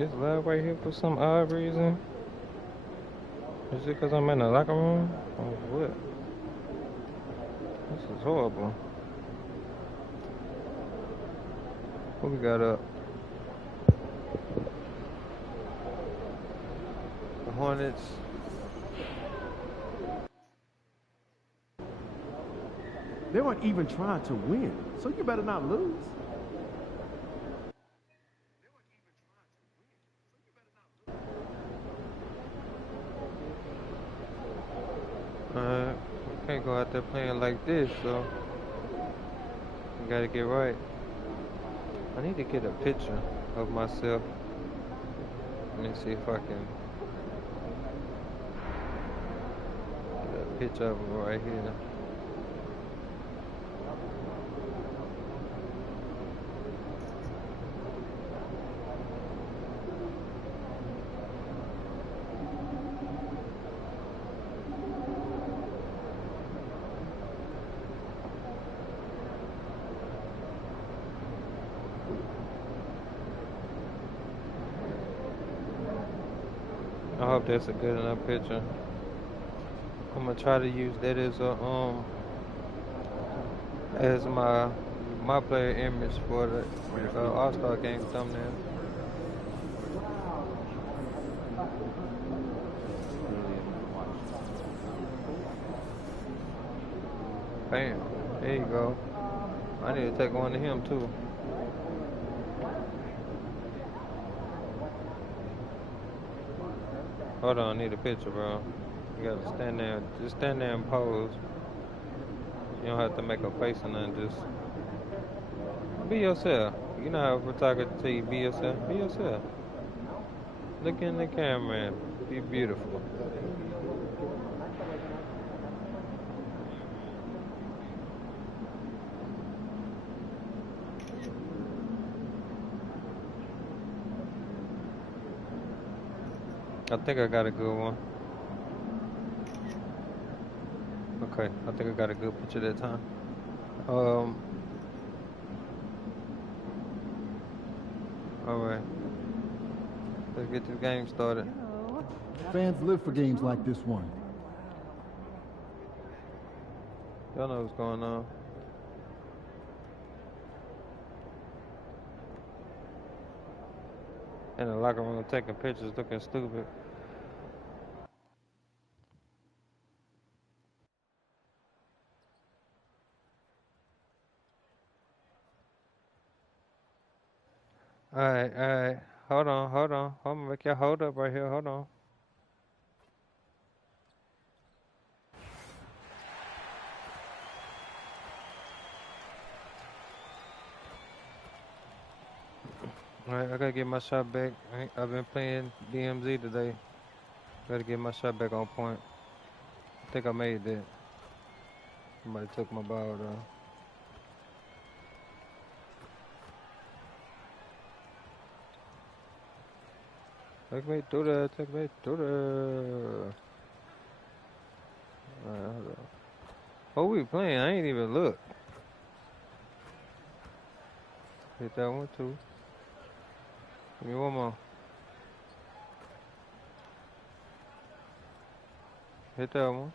It's loud right here for some odd reason. Is it because I'm in the locker room? Or what? This is horrible. What we got up? The Hornets. They weren't even trying to win, so you better not lose. We can't go out there playing like this, so we gotta get right. I need to get a picture of myself. Let me see if I can get a picture of me right here. I hope that's a good enough picture. I'm gonna try to use that as my player image for the All-Star game thumbnail. Bam. There you go. I need to take one to him too. Hold on, I need a picture, bro. You gotta stand there. Just stand there and pose. You don't have to make a face or nothing. Just be yourself. You know how photography tell you be yourself? Be yourself. Look in the camera and be beautiful. I think I got a good one. Okay, I think I got a good picture that time. Alright. Let's get this game started. Fans live for games like this one. Y'all know what's going on. In the locker room taking pictures looking stupid. Alright. Hold on. I'm gonna make y'all hold up right here. Hold on. Alright, I gotta get my shot back. I've been playing DMZ today. Gotta get my shot back on point. I think I made that. Somebody took my ball though. Take me through there. Alright, hold on. Who we playing? I ain't even look. Hit that one too. Give me one more. Hit that one.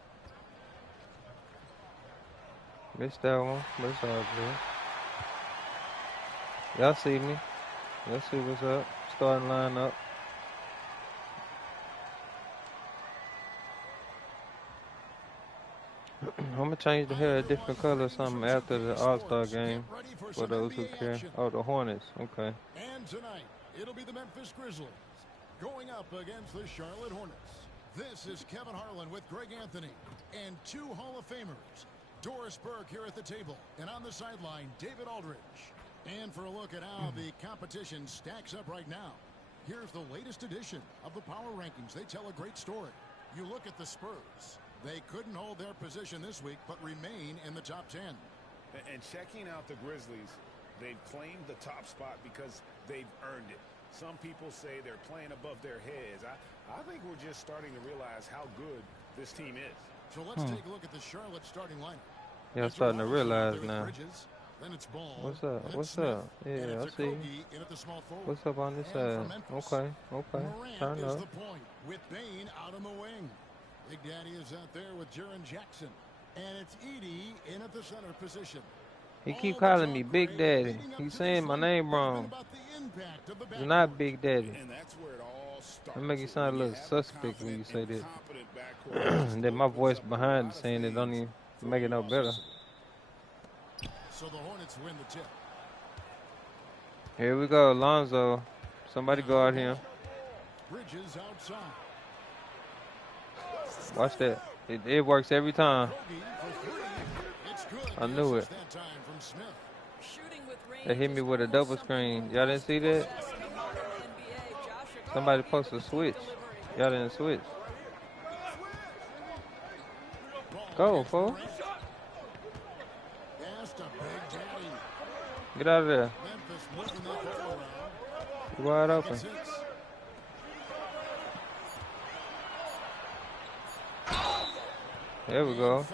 Missed that one, but it's all good. Y'all see me. Let's see what's up. Starting line up. I'm gonna change the hair a different color or something after the All-Star game. For those who care. Oh, the Hornets. Okay. And tonight, it'll be the Memphis Grizzlies going up against the Charlotte Hornets. This is Kevin Harlan with Greg Anthony and two Hall of Famers. Doris Burke here at the table, and on the sideline, David Aldridge. And for a look at how the competition stacks up right now, here's the latest edition of the Power Rankings. They tell a great story. You look at the Spurs. They couldn't hold their position this week, but remain in the top 10. And checking out the Grizzlies, they've claimed the top spot because they've earned it. Some people say they're playing above their heads. I think we're just starting to realize how good this team is. So let's take a look at the Charlotte starting lineup. Y'all starting to realize now. Bridges, then it's Ball, What's up? What's up? Yeah, I see you. What's up on this side? Okay. Morant Turn is up. the point with Bane out on the wing. Big Daddy is out there with Jaren Jackson. And it's Edey in at the center position. He keep calling me Big Daddy. He's saying my name wrong. It's not Big Daddy. And that's where it all starts. It make you sound a little suspect when you say that. And then my voice behind saying it don't even make it no better. So the Hornets win the tip. Here we go, Alonzo. Somebody guard him. Bridges outside. Watch that. It works every time. I knew it. They hit me with a double screen. Y'all didn't see that? Somebody posted a switch. Y'all didn't switch. Go, fool. Get out of there. You're wide open. There we go.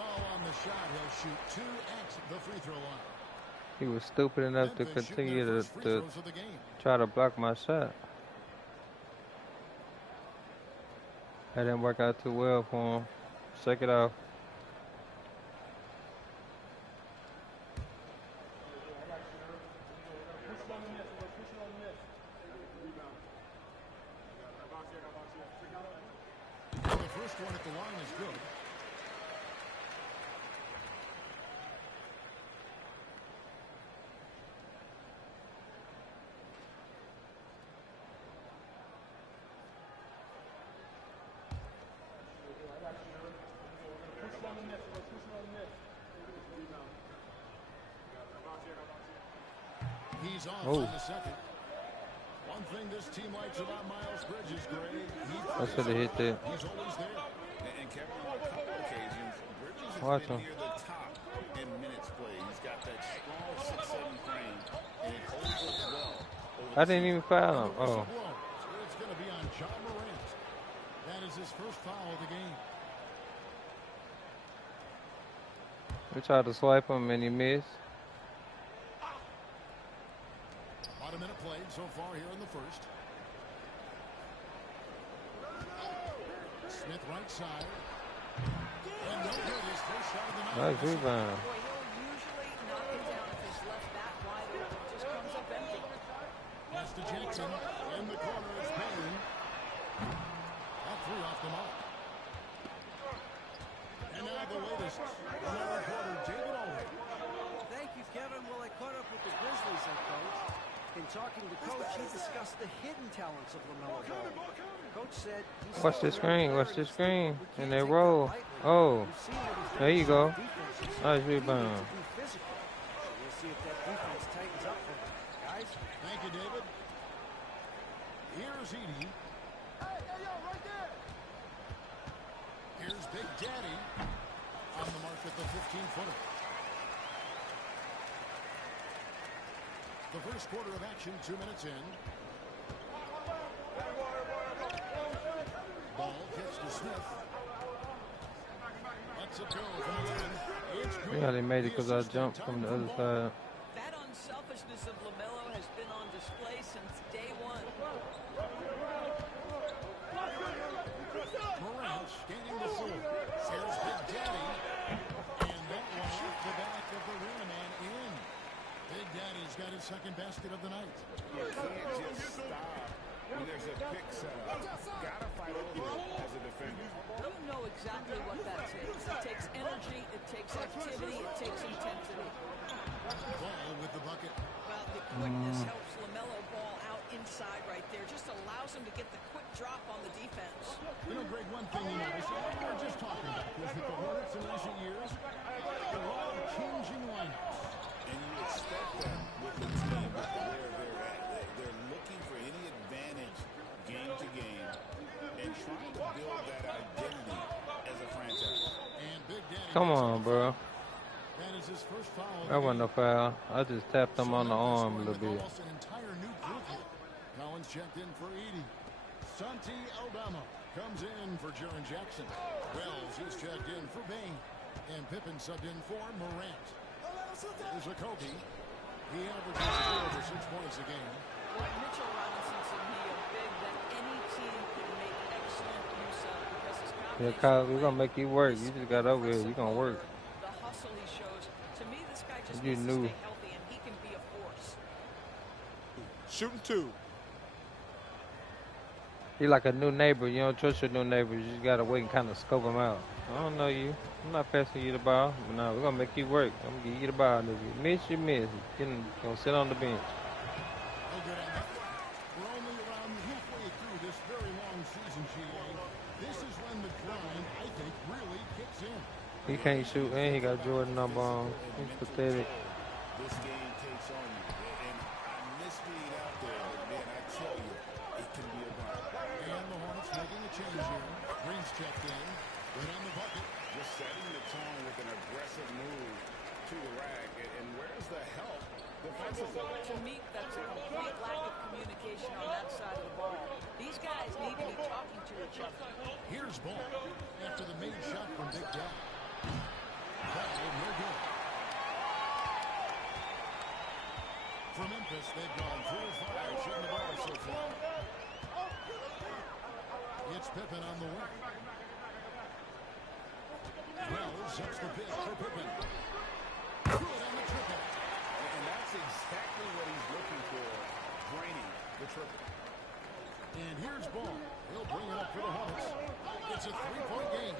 He was stupid enough to continue to try to block my shot. That didn't work out too well for him. Shake it off. The first one at the line is good. He's off Oh, on the second. One thing this team likes about Miles Bridges, Greg, I should have hit that. he's always there. And Kevin, on a couple occasions, Bridges has Watch been him. near the top in minutes played. He's got that strong 6'7" frame, and it holds up well over I the didn't even foul him. Whistle Oh, blows. It's going to be on John Morant. That is his first foul of the game. we tried to swipe him and he missed. About a minute played so far here in the first. Smith right side. And no good. His first shot of the night. Nice rebound. Boy, he'll usually knock it down if he's left that wide open. It just comes up empty. Pass to Jackson. In the corner, it's Payne. That three off the mark. And now the latest. Another reporter, David Owen. Thank you, Kevin. Well, I caught up with the Grizzlies head coach. In talking to Coach, he discussed the hidden talents of LaMelo Ball. Coach said he Watch saw the screen. Watch the screen. We And can't they take that roll. lightly. Oh, We've seen what he's there done you with go. defenses. Nice He needs rebound. to be physical. So we'll see if that defense tightens up for him. Guys, Thank you, David. Here's Edie. Here's Big Daddy on the mark at the 15-footer. The first quarter of action, 2 minutes in. Ball gets to Smith. Lets it go from the line. It's good. Yeah, they made it The because I assistant, jumped time from the for other Ball. side. That unselfishness of LaMelo has been on display since day one. Morant scanning the floor. Here's Big Daddy. And that one off the back of the rim and in. Big Daddy's got his second basket of the night. You can't just stop when there's a pick set up. Gotta fight over it as a defender. You know exactly what that takes. It takes energy, it takes activity, it takes intensity. Ball with the bucket. Well, the quickness helps LaMelo Ball out inside right there. Just allows him to get the quick drop on the defense. You know, Greg, one thing you notice, we were just talking about this with the Hornets in recent years. They're all changing lineups. And you expect that with the team, with where they're at. They're looking for any advantage game to game and trying to build that identity as a franchise. And Big Daddy. Come on, bro. That is his first foul. of the That wasn't game. a foul. I just tapped him on the So arm a Memphis little going with bit. almost an entire new group here. Collins checked in for Edie. Santi Aldama comes in for Jaren Jackson. Wells is checked in for Bain. And Pippen subbed in for Morant. There's a Kobe. He averages over 6 points a game. Boy, Mitchell Robinson to me a big that any team could make excellent use of because his Yeah, combination Kyle, of we're gonna play, make you work. his You just got over here. aggressive You gonna work. The hustle he shows. To me, this guy just You needs knew. to stay healthy and he can be a force. Shooting two. He like a new neighbor. You don't trust your new neighbor. You just gotta wait and kind of scope him out. I don't know you. I'm not passing you the ball. But no, we're gonna make you work. I'm gonna give you the ball. If you miss, you miss. You're gonna sit on the bench. No good on that. We're only around halfway through this very long season, GA. This is when the grind, I think, really kicks in. He can't shoot, and he got Jordan number on. He's pathetic. This game takes on you. And I miss being out there, but man, I tell you, it can be a grind. And the Hornets making a change here. Green's checked in. Right on the bucket. Just setting the tone with an aggressive move to the rack. And where's the help defensively? To me, that's a complete lack of communication on that side of the ball. These guys need to be talking to each other. Here's Ball after the made shot from Big Daddy. Ball, no good. For Memphis, they've gone 3 of 5 shooting the ball so far. It's Pippen on the wing. Wells sets the pick for Pippen. Good on the triple. And that's exactly what he's looking for, draining the triple. And here's Ball. He'll bring it up for the Hornets. It's a 3-point game.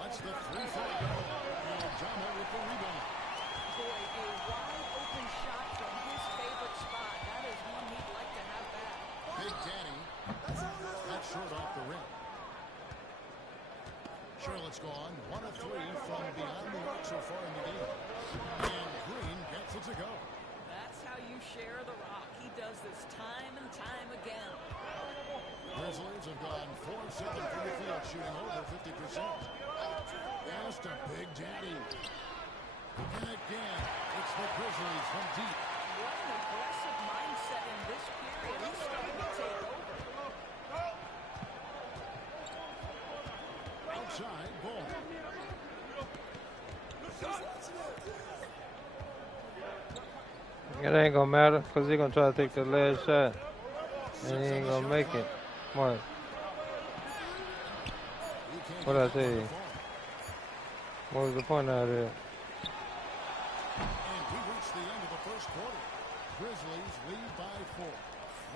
Let's the 3-4 go. And Jama with the rebound. Boy, a wide open shot from his favorite spot. That is one he'd like to have back. Big Daddy. That's short off the rim. Charlotte It's gone 1 of 3 from beyond the arc so far in the game. And Green gets it to go. That's how you share the rock. He does this time and time again. Grizzlies have gone 4 of 7 from the field, shooting over 50%. Just a big daddy. And again, it's the Grizzlies from deep. What an aggressive mindset in this period. He's starting to take over. Outside, ball. It ain't gonna matter because he's gonna try to take the last shot. And he ain't gonna make it. What? What did I tell you? What was the point out of there? And we reach the end of the first quarter. Grizzlies lead by 4.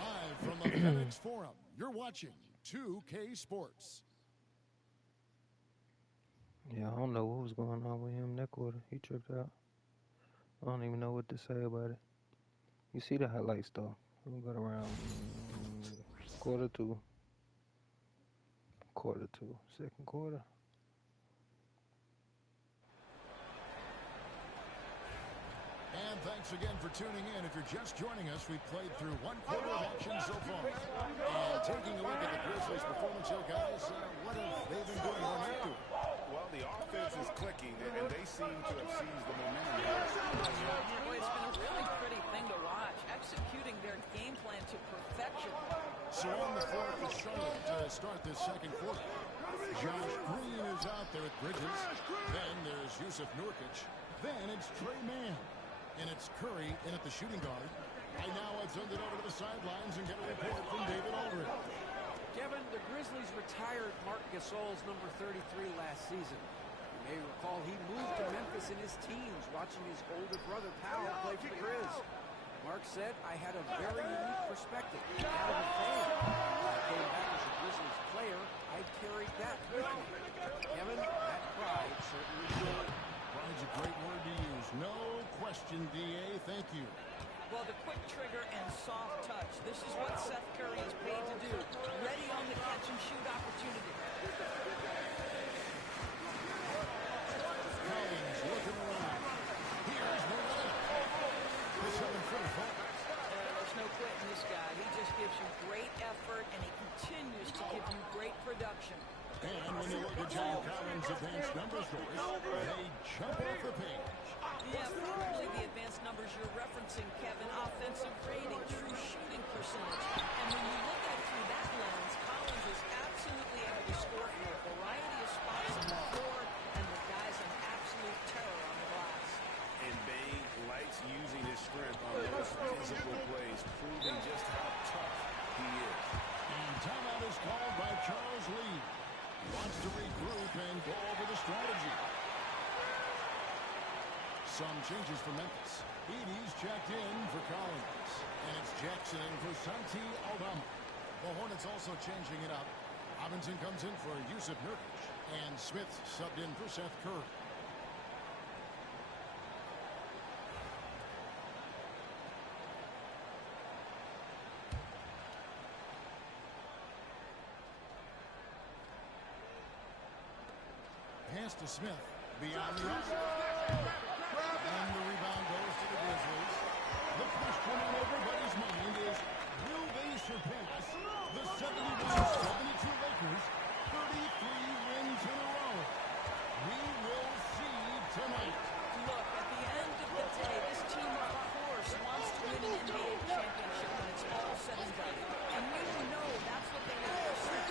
Live from the FedEx Forum, you're watching 2K Sports. Yeah, I don't know what was going on with him that quarter. He tripped out. I don't even know what to say about it. You see the highlights though. We got around quarter 2, second quarter. And thanks again for tuning in. If you're just joining us, we've played through 1 quarter of action so far. And taking a look at the Grizzlies' performance here, guys, what have they been doing on that tour? Well, the offense is clicking, and they seem to have seized the momentum here. Boy, it's been a really pretty thing to watch, executing their game plan to perfection. So on the floor for Charlotte to start this second quarter. Josh Green is out there at Bridges. Then there's Yusuf Nurkic. Then it's Trey Mann. And it's Curry in at the shooting guard. And now I'll send it over to the sidelines and get a report from David Aldridge. Kevin, the Grizzlies retired Marc Gasol's number 33 last season. You may recall he moved to Memphis in his teens, watching his older brother Powell play for the Grizz. Mark said, I had a very unique perspective. Now I'm a fan. When I came back as a Grizzlies player, I carried that with me. Kevin, that pride certainly showed. Pride's a great word to use. No question, D.A. Thank you. Well, the quick trigger and soft touch. This is what Seth Curry is paid to do. Ready on the catch and shoot opportunity. Collins looking around. Here's Moreno. The 7-footer falls. There's no quitting this guy. He just gives you great effort, and he continues to give you great production. And when you look at John Collins' advanced numbers, Doris, they jump off the page. Yeah, probably the advanced numbers you're referencing, Kevin. Offensive rating, true shooting percentage. And when you look at it through that lens, Collins is absolutely able to score from a variety of spots on the floor, and the guy's an absolute terror on the glass. And Bane likes using his strength on those physical plays, proving just how tough he is. And timeout is called by Charles Lee. He wants to regroup and go over the strategy. Some changes for Memphis. Edey's checked in for Collins. And it's Jackson in for Santi Aldama. The Hornets also changing it up. Robinson comes in for Yusuf Nurkic. And Smith subbed in for Seth Curry. Pass to Smith. Beyond the arc. And the rebound goes to the Grizzlies. The question on everybody's mind is, will they surpass the 71-72 Lakers? 33 wins in a row. We will see tonight. Look, at the end of the day, this team, of course, wants to win an NBA championship when it's all said and done. And we know that's what they want to do.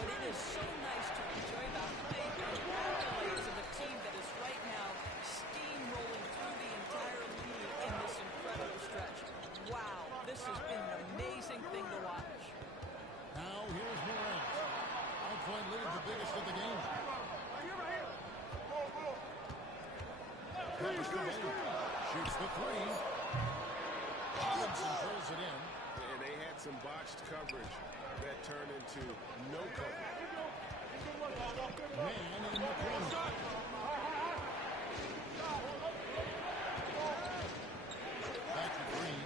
But it is so nice to enjoy the hype and accolades of a team that is right now steamrolling through the entire league in this incredible stretch. Wow, this has been an amazing thing to watch. Now here's Morant. Outpoint lead, the biggest of the game. Pass to Bane. Shoots the three. Robinson throws it in. And they had some botched coverage that turned into no coverage. Man in the corner. Back to Green.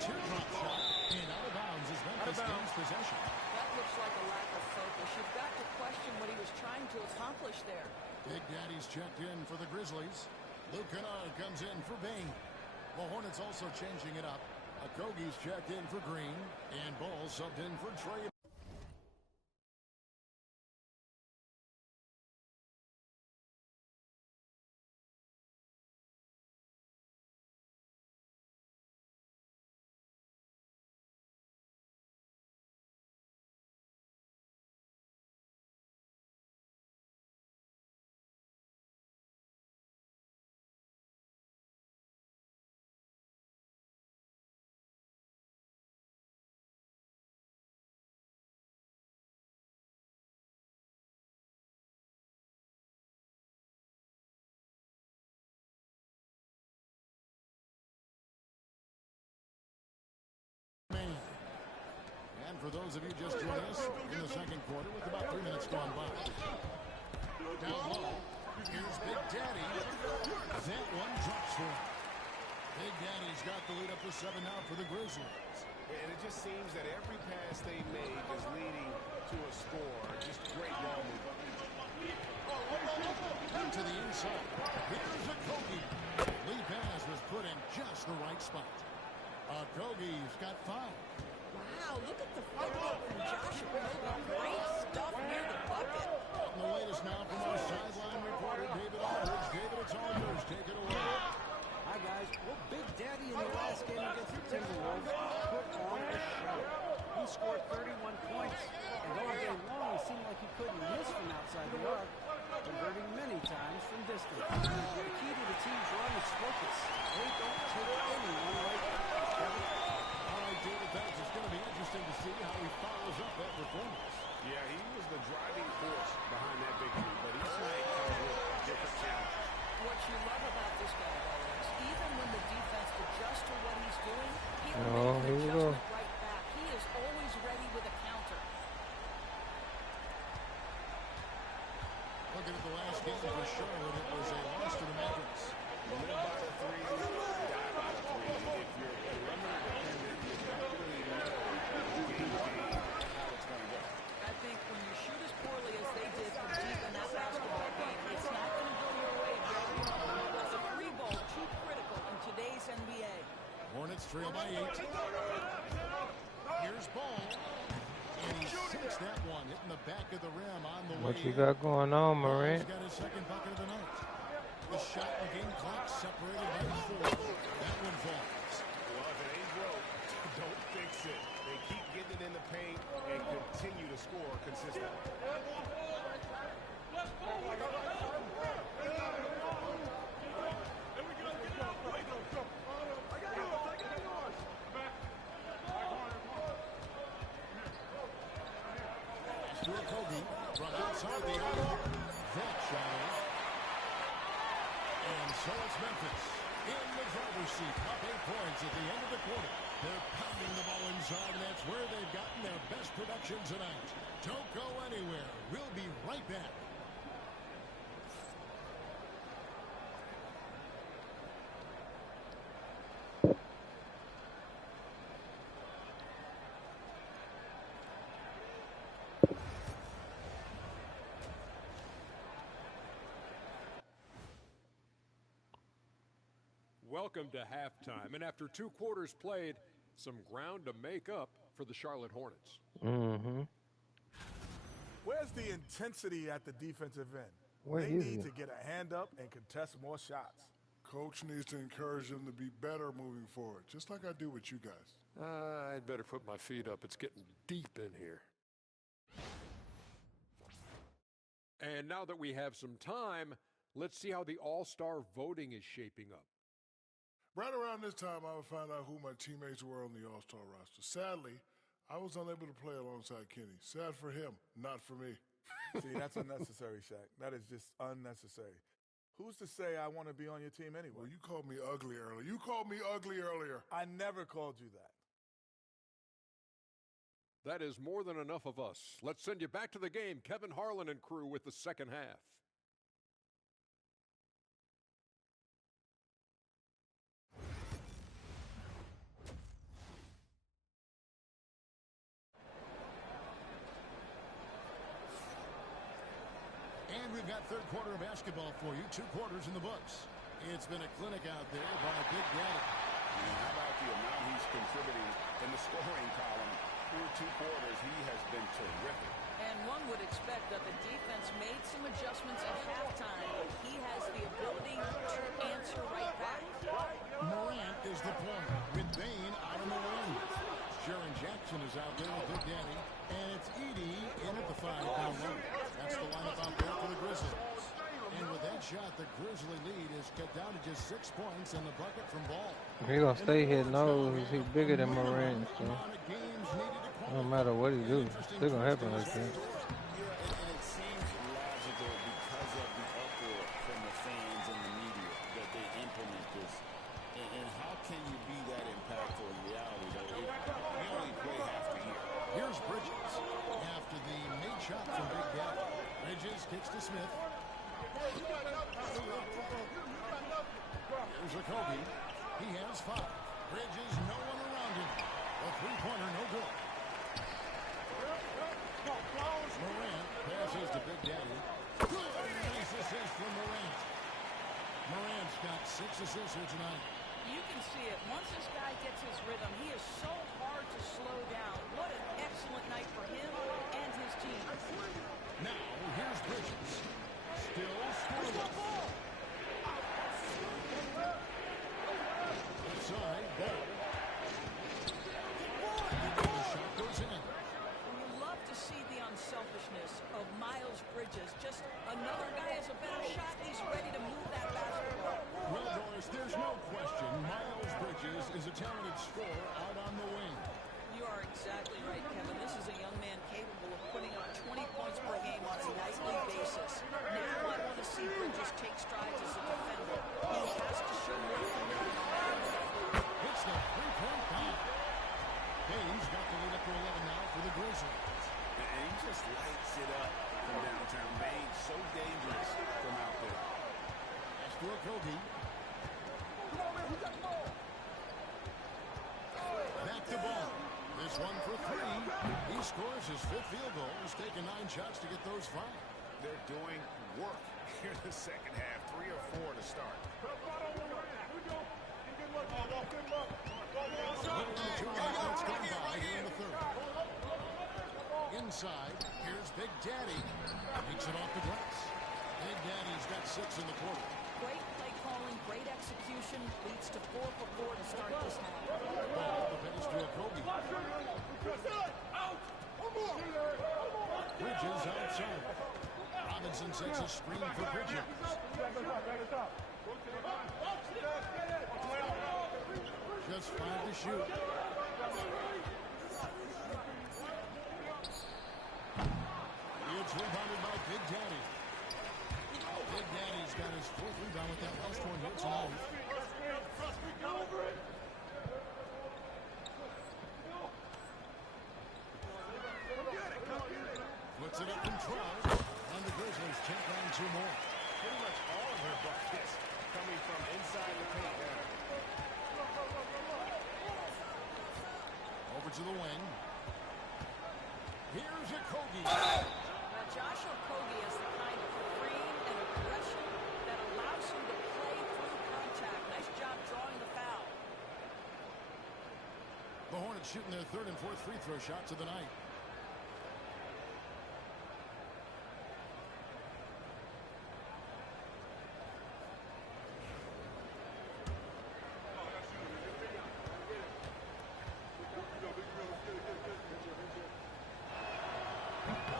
Teardrop shot. And out of bounds as Memphis gains possession. That looks like a lack trying to accomplish there. Big Daddy's checked in for the Grizzlies. Luke Kennard comes in for Bain. The Hornets also changing it up. Okogie's checked in for Green. And Ball subbed in for Trey. And for those of you just joining us in the second quarter with about 3 minutes gone by. Down low. Here's Big Daddy. That one drops for him. Big Daddy's got the lead up to 7 now for the Grizzlies. And it just seems that every pass they made is leading to a score. Just great ball movement. To the inside. Here's Okogie. Lead pass was put in just the right spot. Okogie's got 5. Wow, look at the football from Josh Okogie. Great stuff near the bucket. And the latest now from our sideline reporter, David Aldridge. David, it's all yours. Take it away. Hi, guys. Well, Big Daddy in the last game against the Timberwolves put on a show. He scored 31 points, and all game long, it seemed like he couldn't miss from outside the arc, converting many times from distance. The key to the team's run is focus. They don't take anyone like that. All right, David, thanks. It's going to be interesting to see how he follows up that performance. Yeah, he was the driving force behind that victory, but each night comes with different challenges. What you love about this guy, though, is even when the defense adjusts to what he's doing, he will Oh, make here an we go. adjustment right back. He is always ready with a counter. Looking at the last game for Charlotte, it was a loss to the Mavericks. Live by the 3, die by the 3. If you're perimeter dependent, you don't really know how it's going to go. I think when you shoot as poorly as they did from deep in that basketball game, it's not going to go your way very often. Is a 3 ball too critical in today's NBA? Hornets trail by 8. Here's Ball. And he sinks that one, hitting the back of the rim on the way. What you got going on, Ball's Morant? got his second bucket of the night. The shot and game clock separated by 4. That one falls. Well, if it ain't broke, don't fix it. They keep getting it in the paint and continue to score consistently. To Okogie from outside the arc. That shot off. And so it's Memphis in the driver's seat. Up 8 points at the end of the quarter. They're pounding the ball inside, and that's where they've gotten their best production tonight. Don't go anywhere. We'll be right back. Welcome to halftime, and after 2 quarters played, some ground to make up for the Charlotte Hornets. Mm-hmm. Where's the intensity at the defensive end? Where they is need it? to get a hand up and contest more shots. Coach needs to encourage them to be better moving forward, just like I do with you guys. I'd better put my feet up. It's getting deep in here. And now that we have some time, let's see how the All-Star voting is shaping up. Right around this time, I would find out who my teammates were on the All-Star roster. Sadly, I was unable to play alongside Kenny. Sad for him, not for me. See, that's unnecessary, Shaq. That is just unnecessary. Who's to say I want to be on your team anyway? Well, you called me ugly earlier. You called me ugly earlier. I never called you that. That is more than enough of us. Let's send you back to the game, Kevin Harlan and crew with the second half. And we've got third quarter of basketball for you. 2 quarters in the books. It's been a clinic out there by Big Daddy. And how about the amount he's contributing in the scoring column? Through 2 quarters, he has been terrific. And one would expect that the defense made some adjustments at halftime, but he has the ability to answer right back. Morant is the point with Bain out on the wing. Jaren Jackson is out there with Big Daddy. And it's Edey in at the 5 down low. That's the lineup out there for the Grizzlies. And with that shot, the Grizzly lead is cut down to just 6 points in the bucket from Ball. If he gonna stay here, knows he's bigger than Morant, so no matter what he do, it's still gonna happen like that. Yeah, and it seems logical because of the uproar from the fans and the media that they implement this. And how can you be that impactful in reality, though? We only play half the year. Here's Bridges after the made shot from Big Daddy. Bridges kicks to Smith. Here's Kobe. He has 5. Bridges, no one around him. A 3-pointer, no good. Morant passes to Big Daddy. Nice assist from Morant. Morant's got 6 assists here tonight. You can see it. Once this guy gets his rhythm, he is so hard to slow down. What an excellent night for him and his team. Now, here's Bridges. Still scoreless. Inside, Ball. The shot goes in. You love to see the unselfishness of Miles Bridges. Just another guy has a better shot. He's ready to move that basketball. Well, Doris, there's no question Miles Bridges is a talented scorer out on the wing. You are exactly right, Kevin. This is a young man capable of putting up 20 points per game on a nightly basis. Now I want to see Bridges take strides as a defender. He has to show more commitment. Hits the 3-point bomb. Baines got the lead up to 11 now for the Grizzlies. And he just lights it up from downtown. Baines so dangerous from out there. That's to Kobe. Back to Ball. This one for 3. He scores his 5th field goal. He's taken 9 shots to get those 5. They're doing work here in the second half. 3 or 4 to start. Literally 2 minutes gone by here in the 3rd. Inside, here's Big Daddy. Takes it off the glass. Big Daddy's got 6 in the quarter. Great play calling, great execution, leads to 4 for 4 to start this half. Ball the pass to Kobe. Bridges outside. Robinson sets a screen for Bridges. Just 5 to shoot. It's rebounded by Big Daddy. Big Daddy's got his 4th rebound with that last one here tonight. Puts it up in front, and the Grizzlies take down 2 more. Pretty much all of their buckets coming from inside the paint now. Over to the wing. Here's Kobe. Now, Josh Okogie has the kind of freedom and aggression that allows him to play through contact. Nice job drawing the foul. The Hornets shooting their 3rd and 4th free throw shots of the night.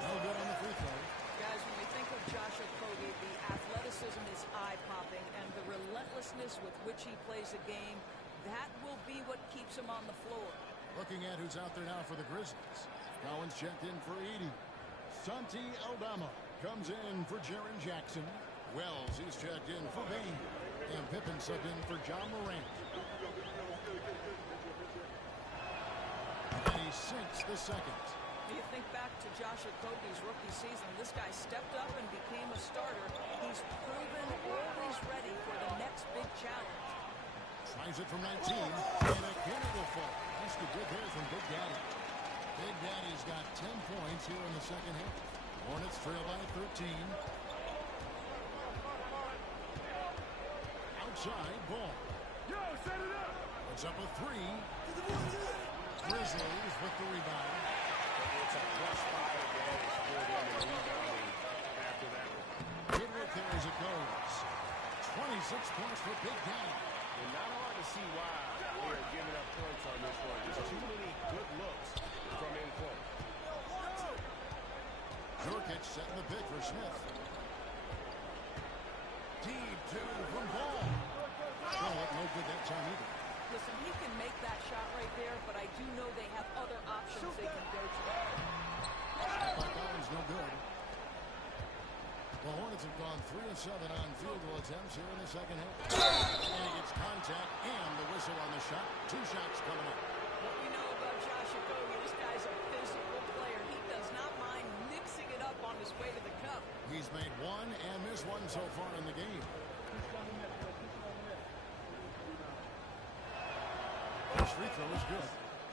No good on the free throw. Guys, when we think of Josh Okogie, the athleticism is eye-popping, and the relentlessness with which he plays the game, that will be what keeps him on the floor. Looking at who's out there now for the Grizzlies. Collins checked in for Edey. Santi Aldama comes in for Jaren Jackson. Wells, he's checked in for Bain. And Pippen subbed in for John Morant. And he sinks the 2nd. You think back to Josh Okogie's rookie season, this guy stepped up and became a starter. He's proven always ready for the next big challenge. Tries it from 19, and again it will fall. That's the good there from Big Daddy. Big Daddy's got 10 points here in the second half. Hornets trail by 13. outside ball. Yo, set it up. It's up a 3. Grizzlies with the rebound. It's a +5 advantage for them in rebounding after that one. Good work there as it goes. 26 points for Big Daddy. And not hard to see why they are giving up points on this one. Just too many good looks from in play. Nurkic setting the pick for Smith. Deep 2 from Ball. No good that time either. Listen, he can make that shot right there, but I do know they have other options they can go to. But that one's no good. The Hornets have gone 3 of 7 on field goal attempts here in the second half. And he gets contact and the whistle on the shot. 2 shots coming up. What we know about Josh Okogie, this guy's a physical player. He does not mind mixing it up on his way to the cup. He's made 1 and missed 1 so far in the game. His free throw is good.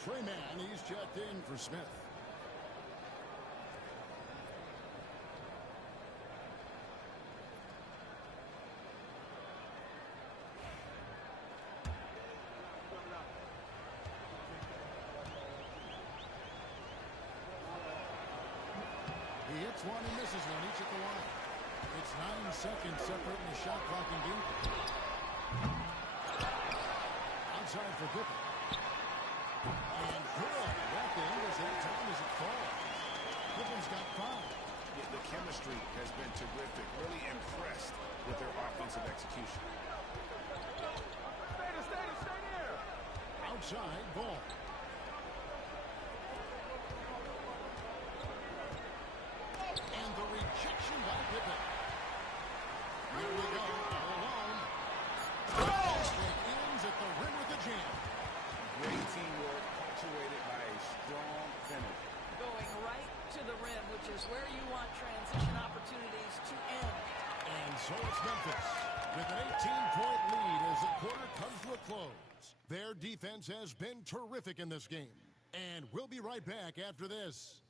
Trey Mann, he's checked in for Smith. He hits 1 and misses 1 each at the line. It's 9 seconds separating the shot clock and game. Outside for Pippen. And good. That thing was in time as it falls. Pippen's got 5. Yeah, the chemistry has been terrific. Really impressed with their offensive execution. Stay there. Outside ball. And the rejection by Pippen. Here we go. Alone. It ends at the rim with the jam. Great teamwork, punctuated by a strong finish. Going right to the rim, which is where you want transition opportunities to end. And so it's Memphis with an 18-point lead as the quarter comes to a close. Their defense has been terrific in this game. And we'll be right back after this.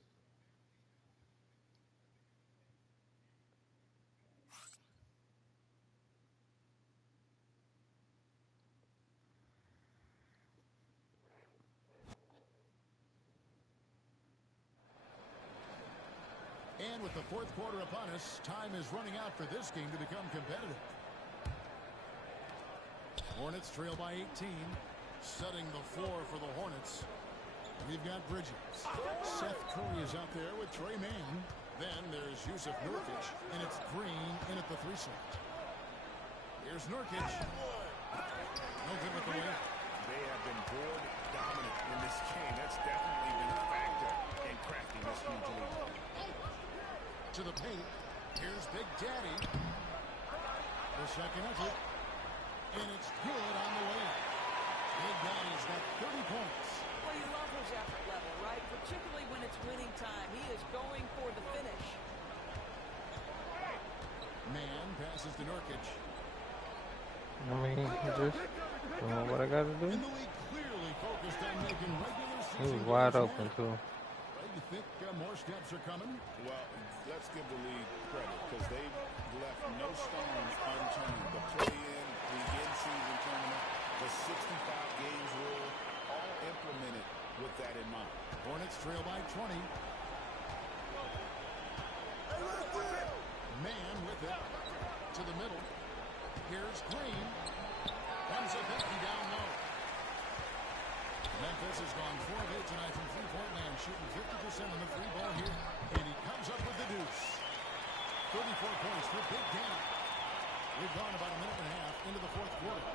And with the fourth quarter upon us, time is running out for this game to become competitive. Hornets trail by 18, setting the floor for the Hornets. We've got Bridges. Seth Curry is out there with Trey Mann. Then there's Yusuf Nurkic, and it's Green in at the 3 slot. Here's Nurkic. No good with the win. They have been board dominant in this game. That's definitely been a factor in crafting this huge lead. To the paint. Here's Big Daddy. The second effort. And it's good on the way. Big Daddy's got 30 points. Well, you love his effort level, right? Particularly when it's winning time. He is going for the finish. Mann passes to Nurkic. I mean, just doing what I got to do. And the league clearly focused on making regular He season was wide games open, matter. too. You think more steps are coming? Well, let's give the league credit because they've left no stones unturned. The play-in, the in-season tournament, the 65 games rule, all implemented with that in mind. Hornets trail by 20. Mann with it. To the middle. Here's Green. Runs it back down low. Memphis has gone 4 of 8 tonight from three-point land, shooting 50% on the free ball here. And he comes up with the deuce. 34 points for Big Daddy. We've gone about a minute and a half into the fourth quarter.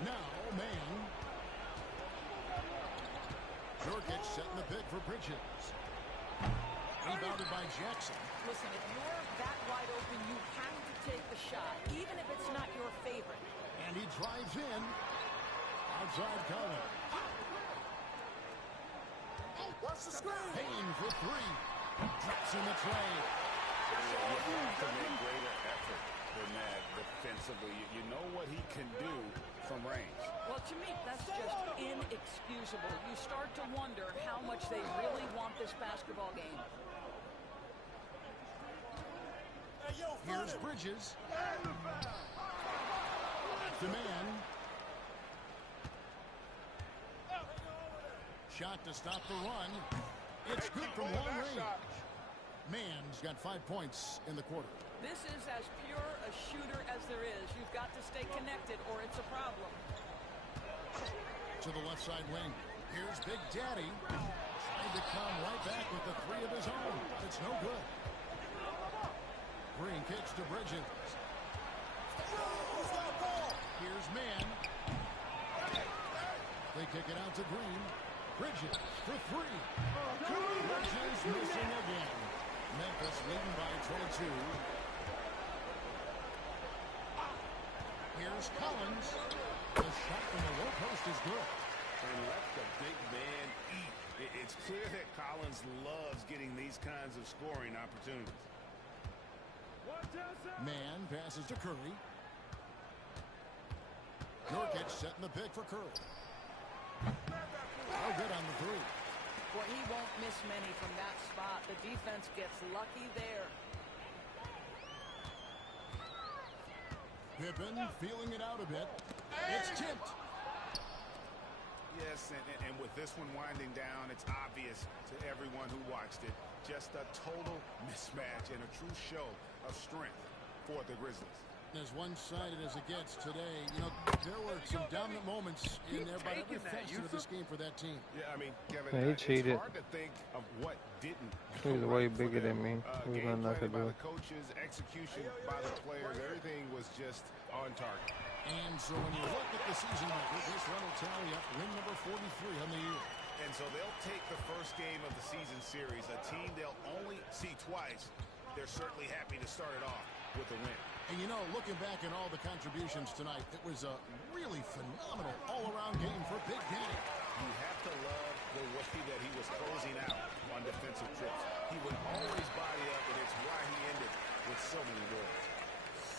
Now, Mann. Nurkic setting the pick for Bridges. Rebounded by Jackson. Listen, if you're that wide open, you have to take the shot, even if it's not your favorite. And he drives in. Outside Collins. Watch the screen. Payne for 3. Drops in the tray. You have to make greater effort than that defensively. You know what he can do from range. Well, to me, that's just inexcusable. You start to wonder how much they really want this basketball game. Hey, yo, Here's Bridges. Demand. Shot to stop the run. It's good from long range. Mann's got 5 points in the quarter. This is as pure a shooter as there is. You've got to stay connected or it's a problem. To the left side wing. Here's Big Daddy. Trying to come right back with the 3 of his own. It's no good. Green kicks to Bridges. Here's Mann. They kick it out to Green. Bridges for 3. Bridges missing again. Memphis leading by 22. Here's Collins. The shot from the low post is good. And let the big man eat. It's clear that Collins loves getting these kinds of scoring opportunities. Mann passes to Curry. Nurkic setting the pick for Curry. Oh, good on the 3. Well, he won't miss many from that spot. The defense gets lucky there. Pippen feeling it out a bit. It's tipped. Yes, and with this one winding down, it's obvious to everyone who watched it. Just a total mismatch and a true show of strength for the Grizzlies. As one-sided as it gets today, you know, there were some dominant moments in there by every facet of this game for that team. Yeah, I mean, Kevin, Yeah, he cheated. it's hard to think of what didn't. He's way bigger than me. He's Game not planning by do. the coaches, execution by the players, everything was just on target. And so when you look at the season record, this run will tally up win number 43 on the year. And so they'll take the first game of the season series, a team they'll only see twice. They're certainly happy to start it off with a win. And you know, looking back at all the contributions tonight, it was a really phenomenal all-around game for Big Daddy. You have to love the way that he was closing out on defensive trips. He would always body up, and it's why he ended with so many goals.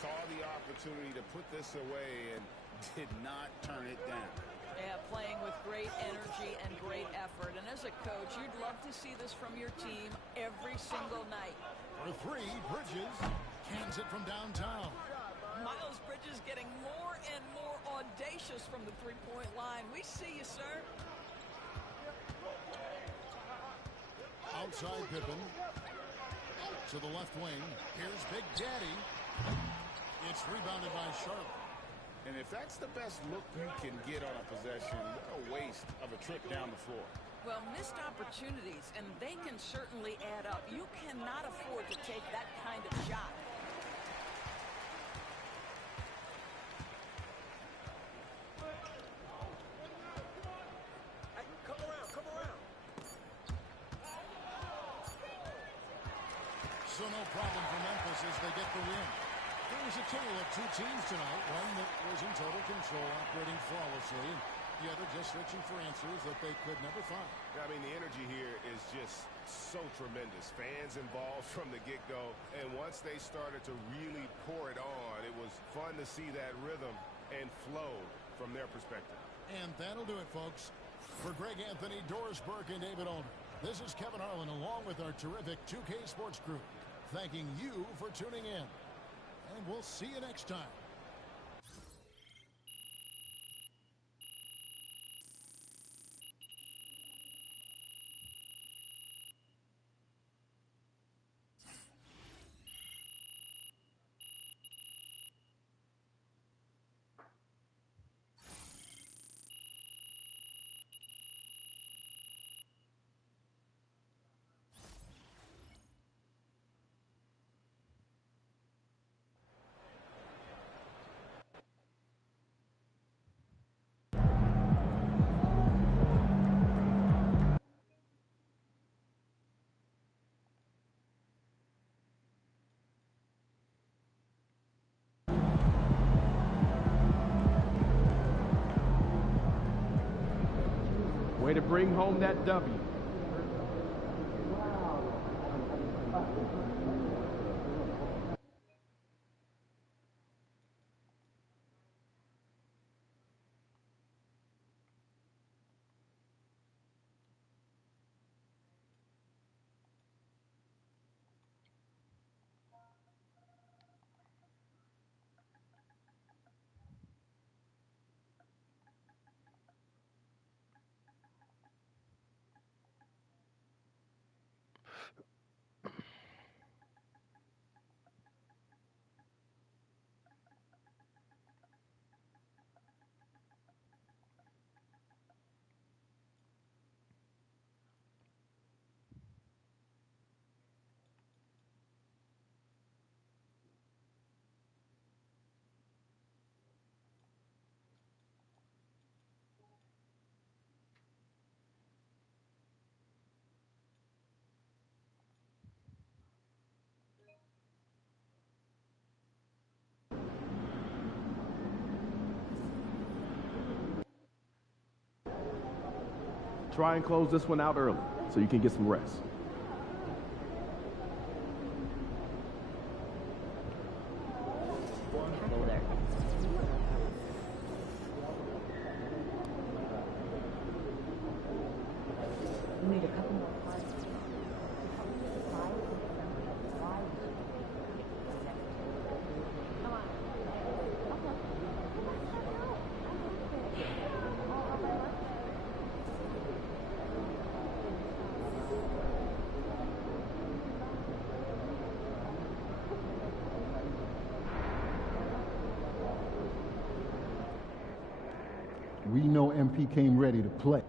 Saw the opportunity to put this away and did not turn it down. Yeah, playing with great energy and great effort. And as a coach, you'd love to see this from your team every single night. For 3, Bridges cans it from downtown. Miles Bridges getting more and more audacious from the three-point line. We see you, sir. Outside Pippen. To the left wing. Here's Big Daddy. It's rebounded by Charlotte. And if that's the best look you can get on a possession, what a waste of a trip down the floor. Well, missed opportunities, and they can certainly add up. You cannot afford to take that kind of shot. Come around, come around. So no problem for Memphis as they get the win. It was a tale of 2 teams tonight, one that was in total control, operating flawlessly, and the other just searching for answers that they could never find. I mean, the energy here is just so tremendous. Fans involved from the get-go, and once they started to really pour it on, it was fun to see that rhythm and flow from their perspective. And that'll do it, folks. For Greg Anthony, Doris Burke, and David Olner, this is Kevin Harlan along with our terrific 2K Sports crew, thanking you for tuning in. And we'll see you next time. Way to bring home that W. Try and close this one out early so you can get some rest. We know MP came ready to play.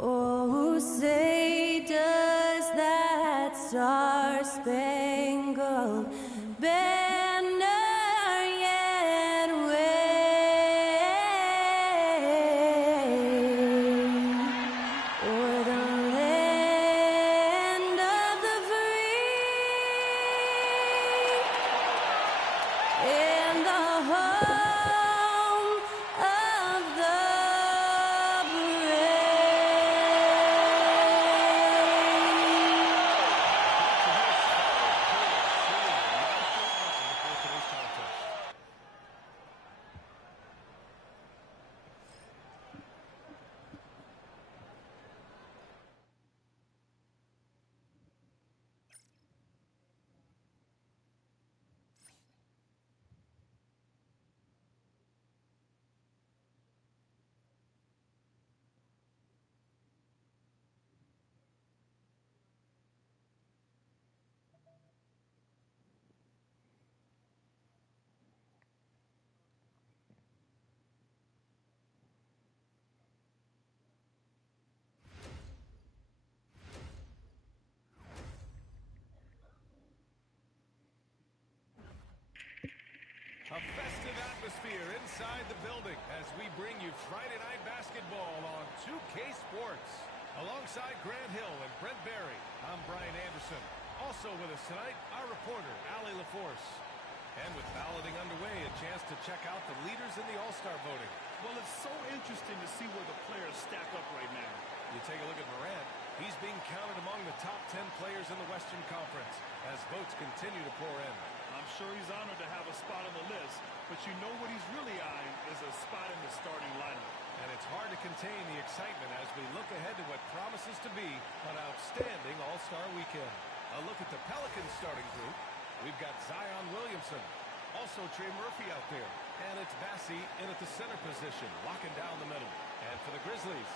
Oh, say does that star-spangled banner yet wave o'er the land of the free and the home of the A festive atmosphere inside the building as we bring you Friday Night Basketball on 2K Sports. Alongside Grant Hill and Brent Barry, I'm Brian Anderson. Also with us tonight, our reporter, Allie LaForce. And with balloting underway, a chance to check out the leaders in the All-Star voting. Well, it's so interesting to see where the players stack up right now. You take a look at Morant. He's being counted among the top 10 players in the Western Conference as votes continue to pour in. I'm sure he's honored to have a spot on the list, but you know what he's really eyeing is a spot in the starting lineup. And it's hard to contain the excitement as we look ahead to what promises to be an outstanding All-Star weekend. A look at the Pelicans starting group. We've got Zion Williamson. Also Trey Murphy out there. And it's Bassie in at the center position, locking down the middle. And for the Grizzlies,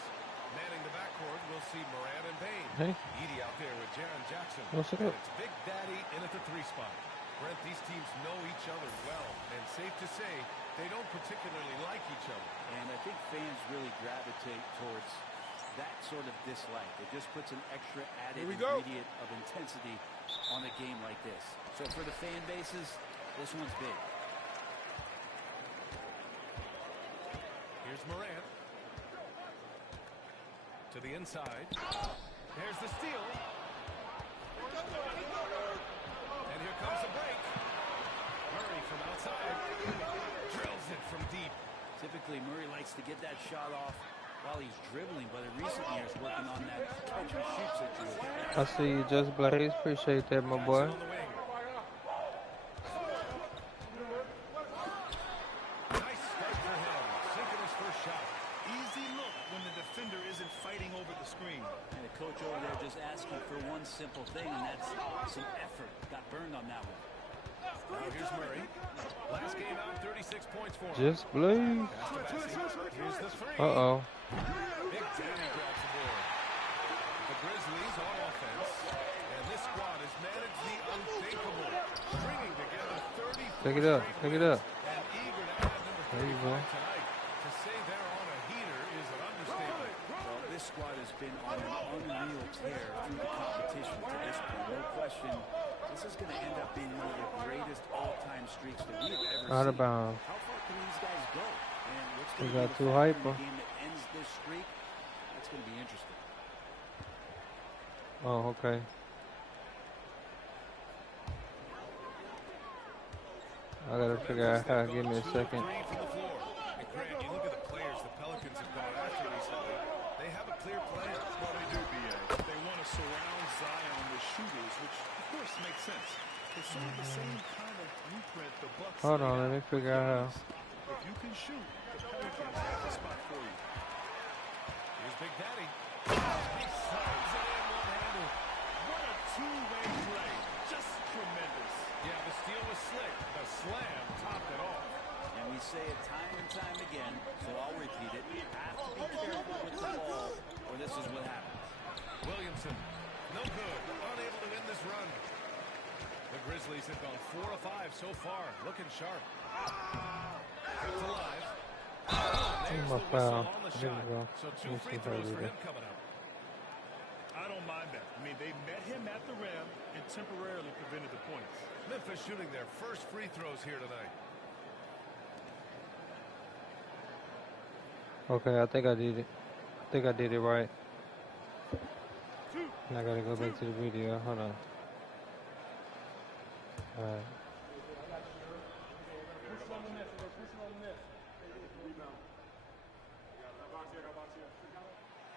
manning the backcourt, we'll see Morant and Bain. Hey. Edie out there with Jaren Jackson. What's it And up? it's Big Daddy in at the 3 spot. Brent, these teams know each other well. And safe to say, they don't particularly like each other. And I think fans really gravitate towards that sort of dislike. It just puts an extra added ingredient of intensity on a game like this. So for the fan bases, this one's big. Here's Morant. To the inside. There's the steal. And here comes the break. Murray from outside. Drills it from deep. Typically, Murray likes to get that shot off while he's dribbling, but in recent years, working on that catch-and-shoot situation. I see you, Just Blaze. Appreciate that, my boy. Nice start for him. Sinking his first shot. Easy look when the defender isn't fighting over the screen. And the coach over there just asking for one simple thing, and that's some effort. Got burned on that one. Now here's Murray. Last game out, 36 points for him. Just Blaze. Here's the three. Uh-oh. Big Daddy grabs the board. The Grizzlies on offense. And this squad has managed the unthinkable. Stringing together 34 Pick it up. Pick it up. and eager to add number There you 35 go. tonight. To say they're on a heater is an understatement. Well, this squad has been on an unreal tear through the competition to this point. No question, this is going to end up being one of the greatest all-time streaks that we've ever Out seen. of bounds. How far can these guys go? And what's They going to got be too the factor in hyper. the game that ends this streak? That's going to be interesting. Oh, okay. I gotta figure out how. Give me a second. And Grant, you look at the players the Pelicans have gone after recently. They have a clear plan. Well, they do, B.A. They want to surround Zion with shooters, which, of course, makes sense. It's sort of the same kind of blueprint the Bucks Hold laid on, let out me with figure out how. Giannis. If you can shoot, the Pelicans have the spot for you. Here's Big Daddy. He slams it in one-handed. What a two-way play. Just tremendous. Yeah, the steal was slick. The slam topped it off. And we say it time and time again, so I'll repeat it. You have to be careful with the ball, or this is what happens. Williamson, no good. Unable to win this run. The Grizzlies have gone 4 of 5 so far. Looking sharp. Kept alive. There's my the foul. whistle on the There we shot. go. So Let 2 me free see if I throws read for it. him coming up. I don't mind that. I mean, they met him at the rim and temporarily prevented the points. Memphis shooting their first free throws here tonight. Okay, I think I did it. I think I did it right. And I gotta go back to the video. Hold on. Alright.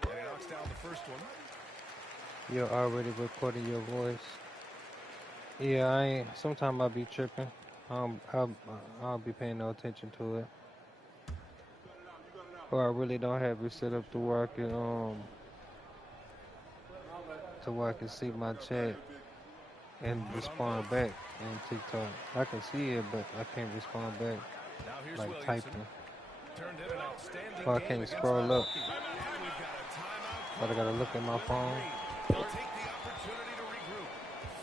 And he knocks down the first one. You're already recording your voice. Yeah, I ain't. Sometimes I'll be tripping. I'll be paying no attention to it. Or I really don't have it set up to where I can see my chat and respond back in TikTok. I can see it, but I can't respond back Now here's like Williamson. typing. Turned in an outstanding Or I game can't against scroll up. Milwaukee. And we've got a timeout. But I gotta look at my phone. They'll take the opportunity to regroup.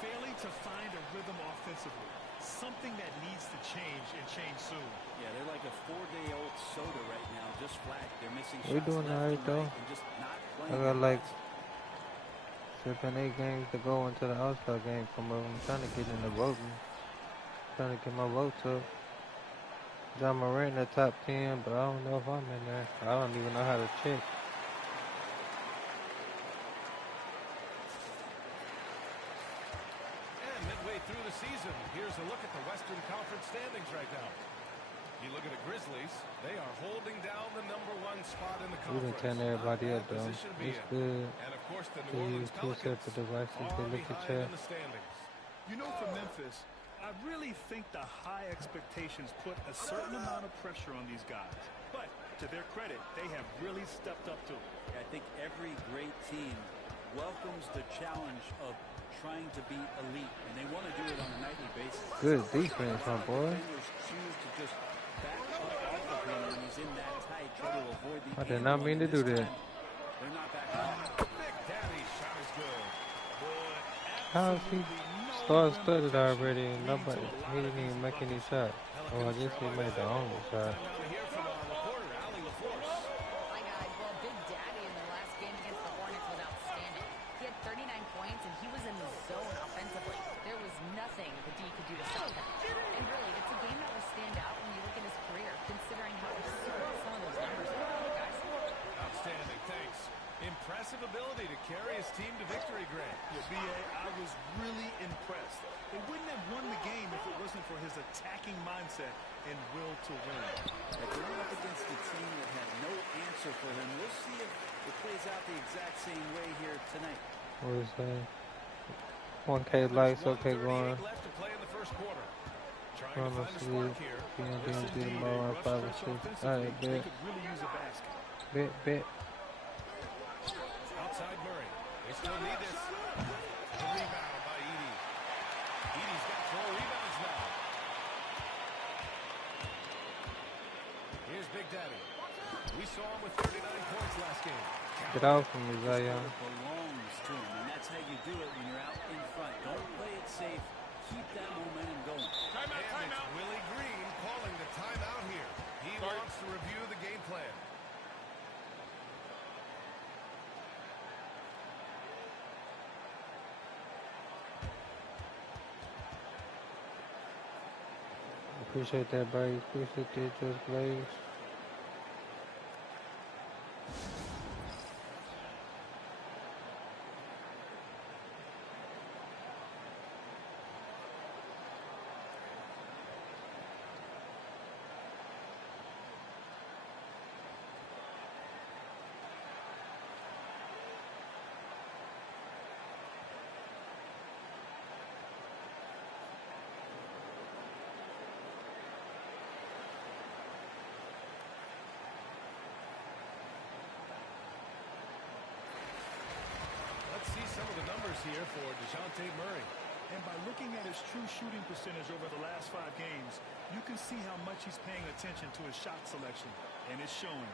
Failing to find a rhythm offensively. Something that needs to change and change soon. Yeah, they're like a 4-day-old soda right now, just flat. They're missing We shots doing left alright and though. right and just not I playing got their like best. 7, 8 games to go into the All-Star game from I'm trying to get in the voting. Trying to get my votes up. John Morant in the top 10, but I don't know if I'm in there. I don't even know how to check. And midway through the season, here's a look at the Western Conference standings right now. You look at the Grizzlies, they are holding down the #1 spot in the We done conference. turn everybody Not a up bad though. position to be It's in. good. And of course, the To New use Orleans two Pelicans separate devices to are look at behind chat. in the standings. You know, for Memphis, I really think the high expectations put a certain amount of pressure on these guys. But to their credit, they have really stepped up to it. I think every great team welcomes the challenge of trying to be elite, and they want to do it on a nightly basis. Good defense, my boy. Defenders choose to just back up off of him when he's in that tight, try to avoid the I did not mean to do that. They're not backing up. Big Daddy shot is good. How is he started already and nobody, he didn't even make any shots. Oh, I guess he made the only shot. Hi, guys. Well, Big Daddy in the last game against the Hornets was outstanding. He had 39 points, and he was in the zone offensively. There was nothing the D could do to stop him. And really, it's a game that will stand out when you look at his career, considering how absurd some of those numbers are. impressive ability to carry his team to victory, Grant. Yeah, B.A., I was really impressed. They wouldn't have won the game if it wasn't for his attacking mindset and will to win. Going up against a team that had no answer for him. We'll see if it plays out the exact same way here tonight. What is that? 1K likes, okay, going. Left to play in the first quarter. Trying Trying to to find a see spark if here. PND do more on 5 or 6. Alright, bet. Really use a basket. Bet. Outside Murray. They still need this. The rebound by Edey. Edey's got 4 rebounds now. Here's Big Daddy. We saw him with 39 points last game. Get out from me, Zion. Belongs to him, and that's how you do it when you're out in front. Don't play it safe. Keep that momentum going. Timeout. Willie Green calling the timeout here. He wants to review the game plan. Appreciate that, Brady. Appreciate that, Just Blaze. Some of the numbers here for DeJounte Murray. And by looking at his true shooting percentage over the last 5 games, you can see how much he's paying attention to his shot selection, and it's showing.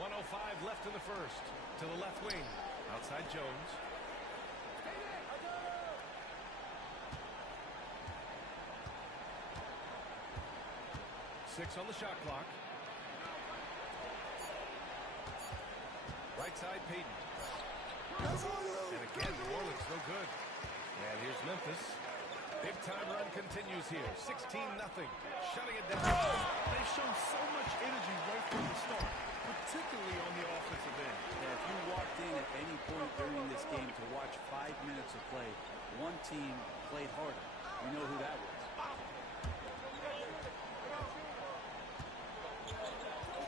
.105 left in the first. To the left wing. Outside Jones. Six on the shot clock. Right side, Payton. And again, New Orleans no good. And here's Memphis. Big time run continues here. 16-0. Shutting it down. They've shown so much energy right from the start, particularly on the offensive end. And if you walked in at any point during this game to watch 5 minutes of play, one team played harder. You know who that was.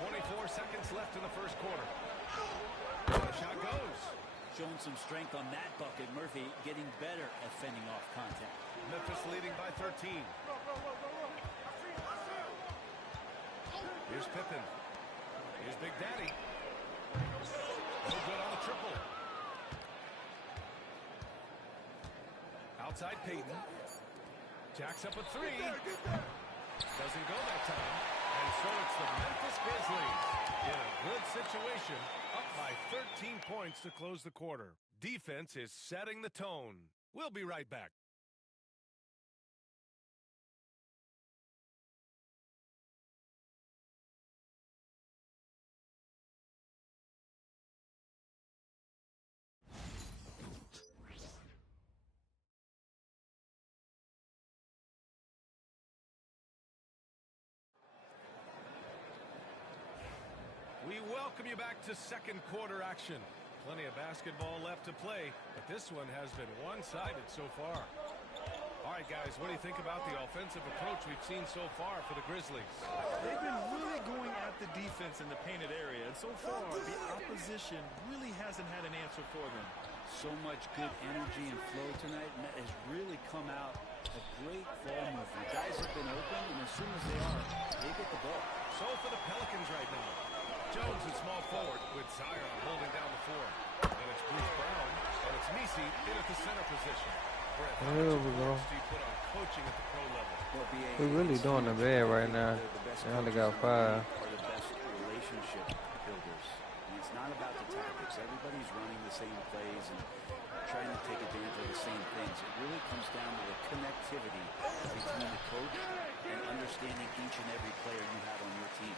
24 seconds left in the first quarter. The shot goes. Showing some strength on that bucket. Murphy getting better at fending off contact. Memphis leading by 13. Here's Pippen. Here's Big Daddy. No good on the triple. Outside Payton. Jacks up a 3. Doesn't go that time. And so it's the Memphis Grizzlies in a good situation, up by 13 points to close the quarter. Defense is setting the tone. We'll be right back. We welcome you back to second quarter action. Plenty of basketball left to play, but this one has been one-sided so far. All right, guys, what do you think about the offensive approach we've seen so far for the Grizzlies? They've been really going at the defense in the painted area, and so far, the opposition really hasn't had an answer for them. So much good energy and flow tonight, and that has really come out a great ball movement. Guys have been open, and as soon as they get the ball. So for the Pelicans right now. Jones is small forward with Zion holding down the floor. And it's Bruce Brown, and it's Nisi in at the center position. Brett, how much There we go. importance do you put on coaching at the pro level? We're really doing the bad right now. They only got 5. Are the best relationship builders. And it's not about the tactics. Everybody's running the same plays and trying to take advantage of the same things. It really comes down to the connectivity between the coach and understanding each and every player you have on your team.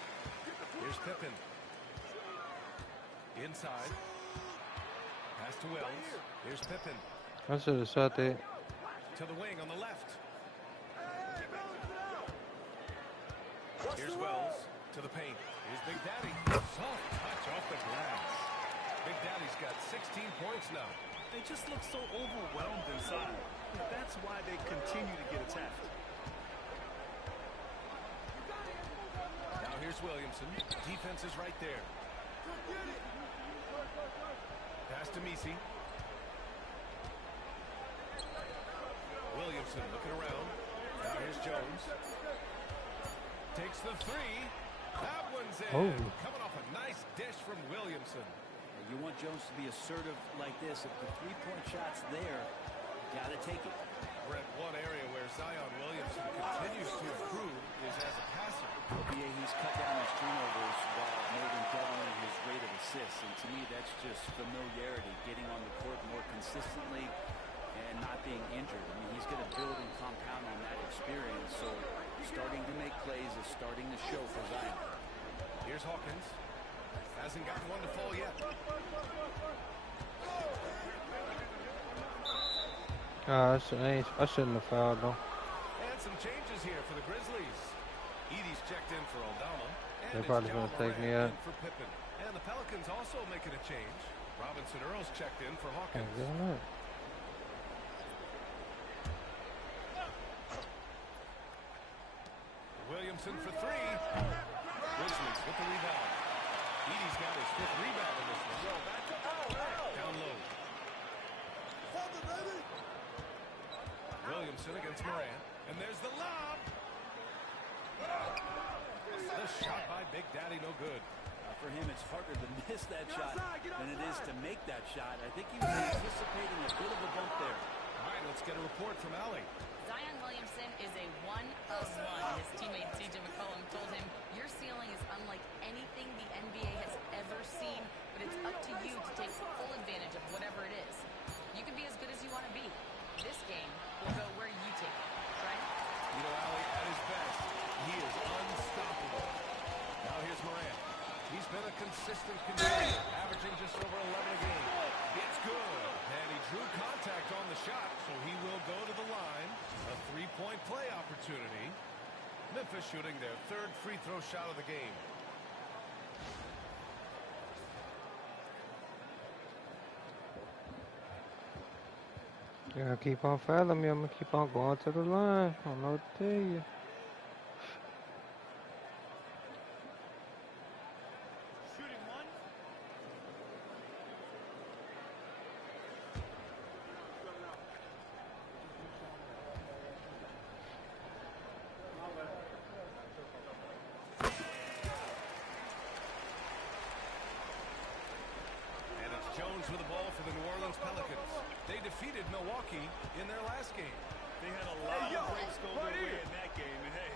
Here's Pippen. Inside. Pass to Wells. Here's Pippen. I should have shot that. To the wing on the left. Here's Wells to the paint. Here's Big Daddy. Soft touch off the glass. Big Daddy's got 16 points now. They just look so overwhelmed inside. That's why they continue to get attacked. Now here's Williamson. Defense is right there. Pass to Messi. Williamson looking around. Now here's Jones. Takes the three. That one's in. Oh. Coming off a nice dish from Williamson. You want Jones to be assertive like this. If the three-point shot's there, got to take it. Brett, one area where Zion Williamson continues to improve is as a passer. Yeah, he's cut down his turnovers while more than doubling his rate of assists. And to me, that's just familiarity, getting on the court more consistently and not being injured. I mean, he's going to build and compound on that experience. So starting to make plays is starting to show for Zion. Here's Hawkins. Hasn't gotten one to fall yet. I shouldn't have fouled though. And some changes here for the Grizzlies. Edie's checked in for Aldama. They're probably going to take me out. For Pippen. And the Pelicans also making a change. Robinson Earl's checked in for Hawkins. Williamson for three. Grizzlies with the rebound. Edie's got his fifth rebound in this one. Down low. Williamson against Morant. And there's the lob. The shot by Big Daddy, no good. For him, it's harder to miss that shot than it is to make that shot. I think he was anticipating a bit of a bump there. All right, let's get a report from Allie. Zion Williamson is a one-of-one. His teammate C.J. McCollum told him, your ceiling is unlike anything the NBA has ever seen, but it's up to you to take full advantage of whatever it is. You can be as good as you want to be. This game will go where you take it, right? You know, Allie, at his best, he is unstoppable. Now here's Morant. He's been a consistent contributor, averaging just over 11 a game. It's good. And he drew contact on the shot, so he will go to the line. A three-point play opportunity. Memphis shooting their third free throw shot of the game. Yeah, keep on fouling me. I'm going to keep on going to the line. I don't know what to tell you. Jones with the ball for the New Orleans Pelicans. They defeated Milwaukee in their last game. They had a lot of breaks go their way in that game, and hey,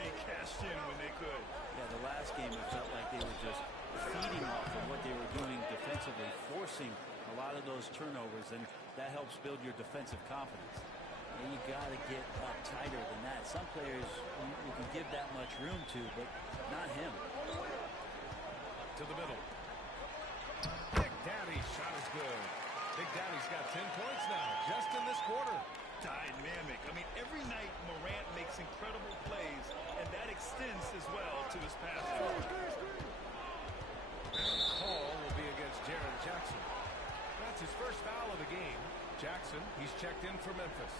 they cashed in when they could. Yeah, the last game it felt like they were just feeding off of what they were doing defensively, forcing a lot of those turnovers, and that helps build your defensive confidence. And you got to get up tighter than that. Some players you can give that much room to, but not him. To the middle. Big Daddy's shot is good. Big Daddy's got 10 points now, just in this quarter. Dynamic. I mean, every night Morant makes incredible plays, and that extends as well to his passing. And the call will be against Jaren Jackson. That's his first foul of the game. Jackson, he's checked in for Memphis.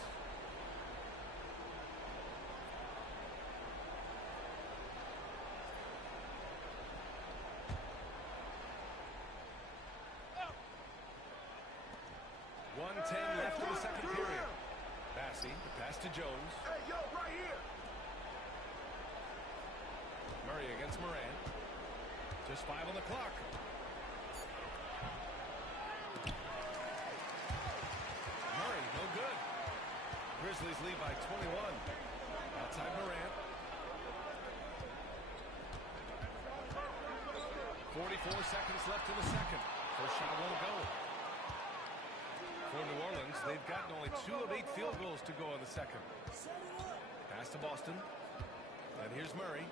Left in the second period. Bassey, the pass to Jones. Hey, yo, right here. Murray against Morant. Just 5 on the clock. Murray, no good. Grizzlies lead by 21. Outside Morant. 44 seconds left in the second. First shot won't go. For New Orleans, they've gotten only 2 of 8 field goals to go in the second. Pass to Boston. And here's Murray.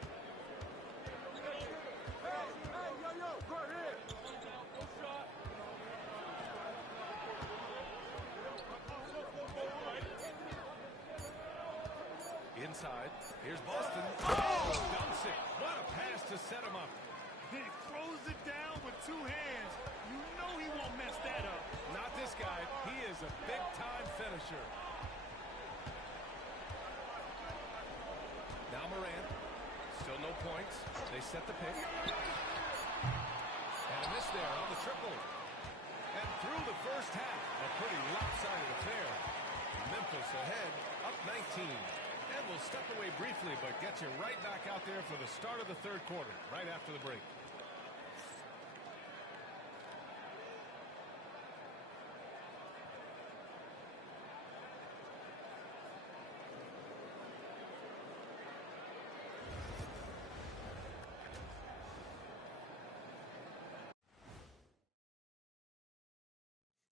Inside. Here's Boston. Oh, dumps it. What a pass to set him up. He throws it down with two hands. You know he won't mess that up. Not this guy. He is a big-time finisher. Now Morant. Still no points. They set the pick. And a miss there on the triple. And through the first half, a pretty lopsided affair. Memphis ahead, up 19. And we'll step away briefly, but get you right back out there for the start of the third quarter, right after the break.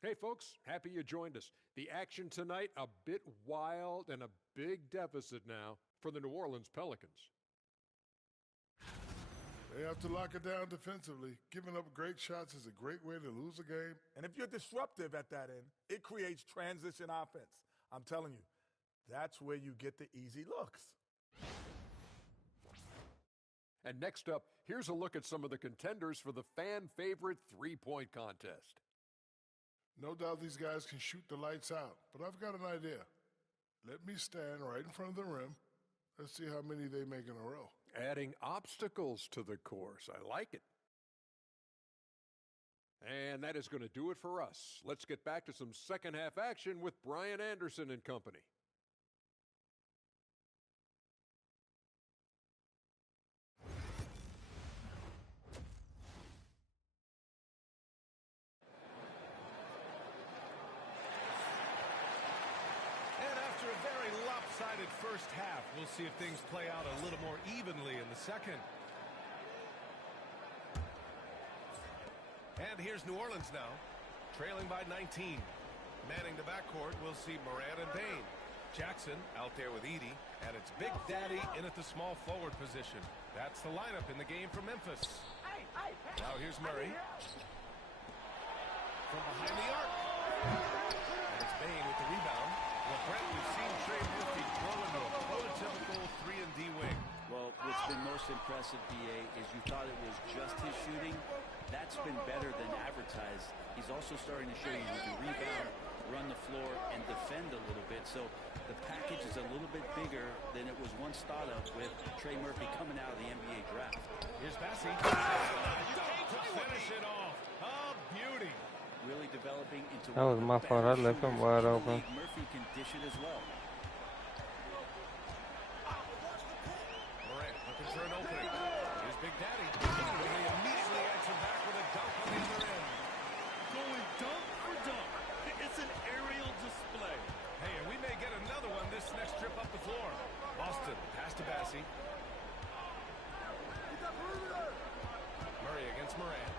Hey, folks, happy you joined us. The action tonight, a bit wild and a big deficit now for the New Orleans Pelicans. They have to lock it down defensively. Giving up great shots is a great way to lose a game. And if you're disruptive at that end, it creates transition offense. I'm telling you, that's where you get the easy looks. And next up, here's a look at some of the contenders for the fan-favorite three-point contest. No doubt these guys can shoot the lights out, but I've got an idea. Let me stand right in front of the rim. Let's see how many they make in a row. Adding obstacles to the course. I like it. And that is going to do it for us. Let's get back to some second-half action with Brian Anderson and company. First half. We'll see if things play out a little more evenly in the second. And here's New Orleans now, trailing by 19. Manning the backcourt, we'll see Morant and Payne. Jackson out there with Edey, and it's Big Daddy in at the small forward position. That's the lineup in the game for Memphis. Now here's Murray. From behind the arc. And it's Payne with the rebound. Well, Brett, we've seen Trey Murphy grow into a prototypical 3-and-D wing. Well, what's been most impressive, B.A., is you thought it was just his shooting. That's been better than advertised. He's also starting to show you he can rebound, run the floor, and defend a little bit. So the package is a little bit bigger than it was once thought of with Trey Murphy coming out of the NBA draft. Here's Bassey. To finish it off. A beauty. Really developing into that was my fault. I left him wide open. Murphy can dish it as well. Morant looking for an opening. Here's Big Daddy. He immediately answered back with a dunk on the other end. Going dunk for dunk. It's an aerial display. Hey, and we may get another one this next trip up the floor. Boston, pass to Bassey. Murray against Morant.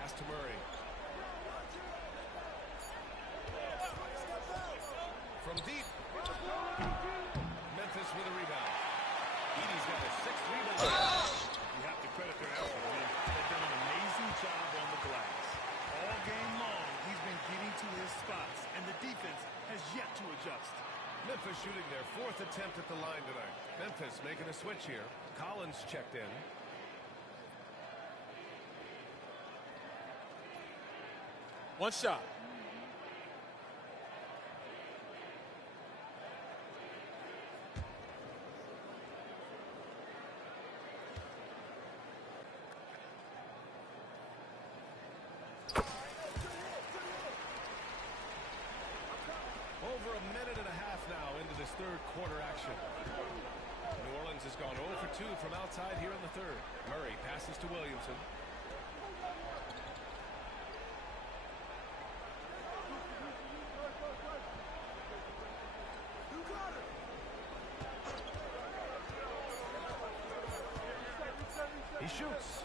Pass to Murray. From deep. Memphis with a rebound. Edey's got his 6th rebound. You have to credit their effort. I mean, they've done an amazing job on the glass. All game long, he's been getting to his spots, and the defense has yet to adjust. Memphis shooting their 4th attempt at the line tonight. Memphis making a switch here. Collins checked in. One shot. Over a minute and a half now into this third quarter action. New Orleans has gone 0 for 2 from outside here in the third. Murray passes to Williamson. He shoots.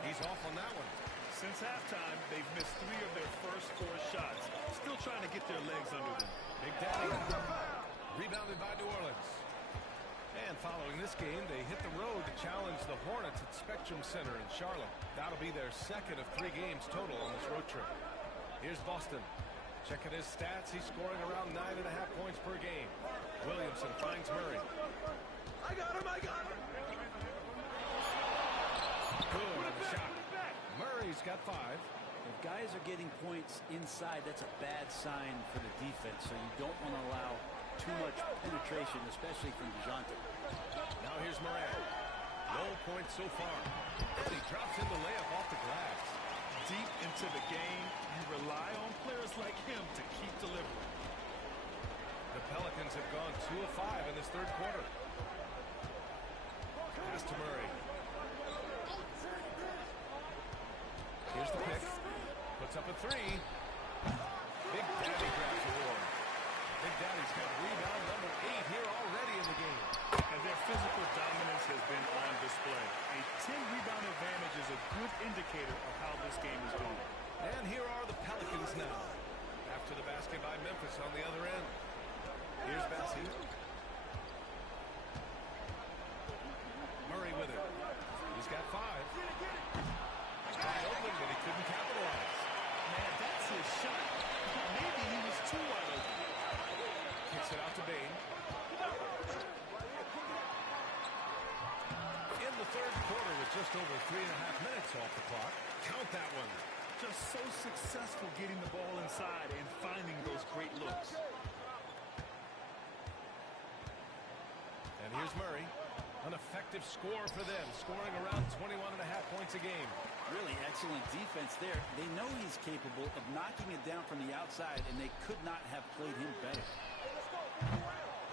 He's off on that one. Since halftime, they've missed 3 of their first 4 shots. Still trying to get their legs under them. Big Daddy. Rebounded by New Orleans. And following this game, they hit the road to challenge the Hornets at Spectrum Center in Charlotte. That'll be their 2nd of 3 games total on this road trip. Here's Boston. Checking his stats, he's scoring around 9.5 points per game. Williamson finds Murray. I got him, I got him. Good shot. Murray's got 5. If guys are getting points inside, that's a bad sign for the defense, so you don't want to allow too much penetration, especially from DeJounte. Now here's Moran. No points so far. And he drops in the layup off the glass. Deep into the game, you rely on players like him to keep delivering. The Pelicans have gone 2 of 5 in this third quarter. Pass to Murray. Here's the pick. Puts up a 3. Big Daddy grabs the board. Big Daddy's got rebound number 8 here already in the game. And their physical dominance has been on display. A 10-rebound advantage is a good indicator of how this game is going. And here are the Pelicans now. After the basket by Memphis on the other end. Here's Bassie. Murray with it. He's got 5. Wide open, but he couldn't capitalize. Man, that's his shot. Maybe he was too wide open. Kicks it out to Bane. In the third quarter with just over 3.5 minutes off the clock. Count that one. Just so successful getting the ball inside and finding those great looks. And here's Murray. An effective score for them, scoring around 21.5 points a game. Really excellent defense there. They know he's capable of knocking it down from the outside, and they could not have played him better.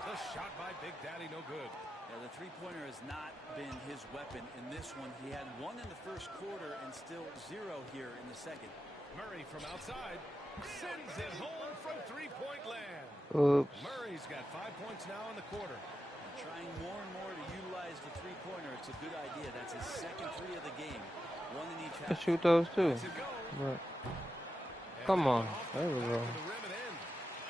The shot by Big Daddy, no good. Yeah, the three-pointer has not been his weapon in this one. He had 1 in the first quarter and still 0 here in the second. Murray from outside sends it home from three-point land. Oops. Murray's got 5 points now in the quarter. Trying more and more to utilize the three-pointer. It's a good idea. That's his second 3 of the game. 1 in each half. Let's shoot those too. But, come on. There we go.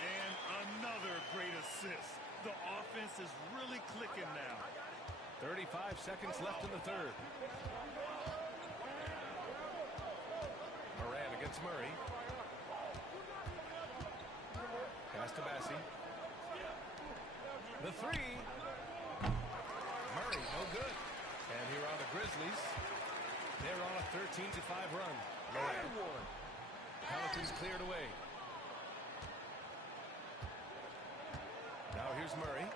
And another great assist. The offense is really clicking now. 35 seconds left in the third. Moran against Murray. Pass to Bassie. The 3. Murray, no good. And here are the Grizzlies. They're on a 13-5 run. Moran. Pelicans cleared away. Now here's Murray.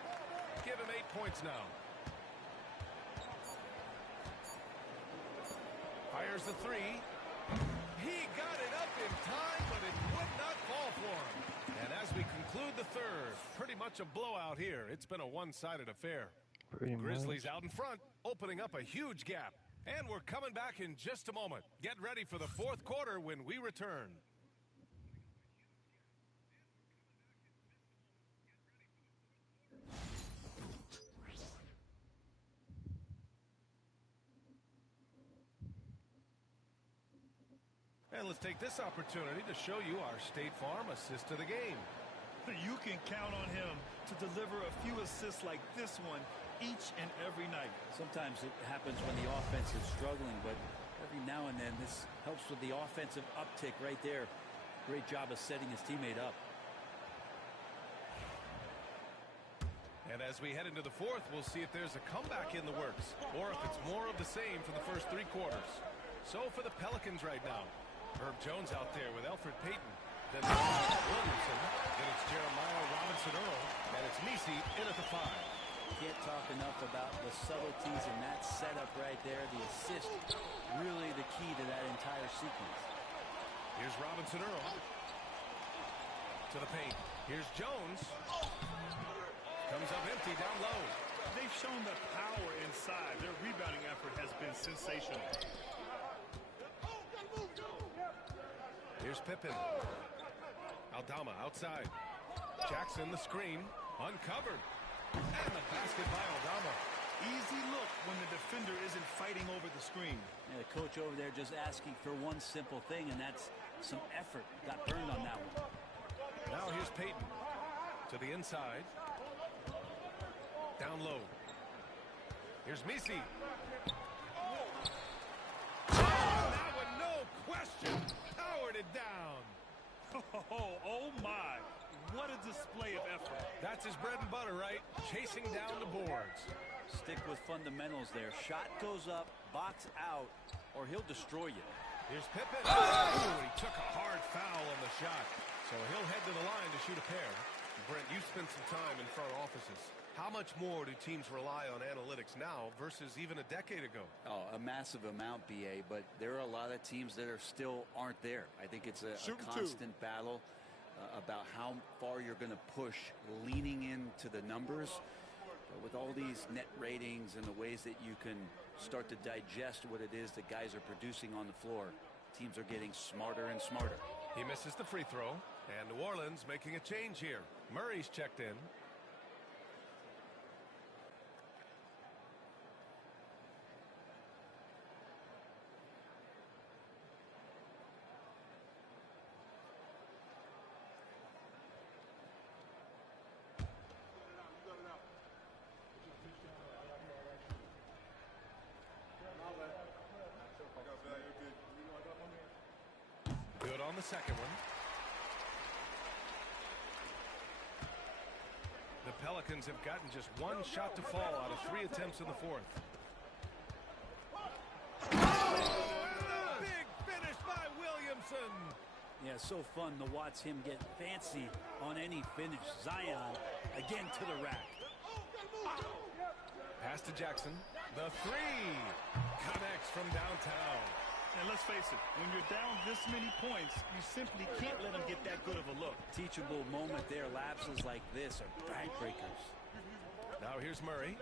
Give him 8 points now. Fires the 3. He got it up in time, but it would not fall for him. And as we conclude the third, pretty much a blowout here. It's been a one-sided affair. Grizzlies out in front, opening up a huge gap. And we're coming back in just a moment. Get ready for the fourth quarter when we return. And let's take this opportunity to show you our State Farm assist to the game. You can count on him to deliver a few assists like this one each and every night. Sometimes it happens when the offense is struggling, but every now and then this helps with the offensive uptick right there. Great job of setting his teammate up. And as we head into the fourth, we'll see if there's a comeback in the works or if it's more of the same for the first 3 quarters. So for the Pelicans right now, Herb Jones out there with Elfrid Payton. Then Williamson. Then it's Jeremiah Robinson-Earl. And it's Messi in at the 5. Can't talk enough about the subtleties in that setup right there. The assist, really the key to that entire sequence. Here's Robinson-Earl. To the paint. Here's Jones. Comes up empty down low. They've shown the power inside. Their rebounding effort has been sensational. Here's Pippen. Aldama outside. Jackson the screen. Uncovered. And the basket by Aldama. Easy look when the defender isn't fighting over the screen. And the coach over there just asking for one simple thing, and that's some effort. Got burned on that one. Now here's Payton. To the inside. Down low. Here's Messi. Oh, that one, no question. Powered it down. Oh, my. What a display of effort. That's his bread and butter, right? Chasing down the boards. Stick with fundamentals there. Shot goes up, box out, or he'll destroy you. Here's Pippen. Ooh, he took a hard foul on the shot. So he'll head to the line to shoot a pair. Brent, you spent some time in front offices. How much more do teams rely on analytics now versus even a decade ago? Oh, a massive amount, BA, but there are a lot of teams that still aren't there. I think it's a constant battle about how far you're going to push, leaning into the numbers. But with all these net ratings and the ways that you can start to digest what it is that guys are producing on the floor, teams are getting smarter and smarter. He misses the free throw, and New Orleans making a change here. Murray's checked in. Good on the second one. The Pelicans have gotten just one shot to fall out of 3 attempts in the fourth. Big finish by Williamson. Yeah, so fun to watch him get fancy on any finish. Zion again to the rack. Pass to Jackson. The three connects from downtown. And let's face it, when you're down this many points, you simply can't let them get that good of a look. Teachable moment there. Lapses like this are backbreakers. Now here's Murray.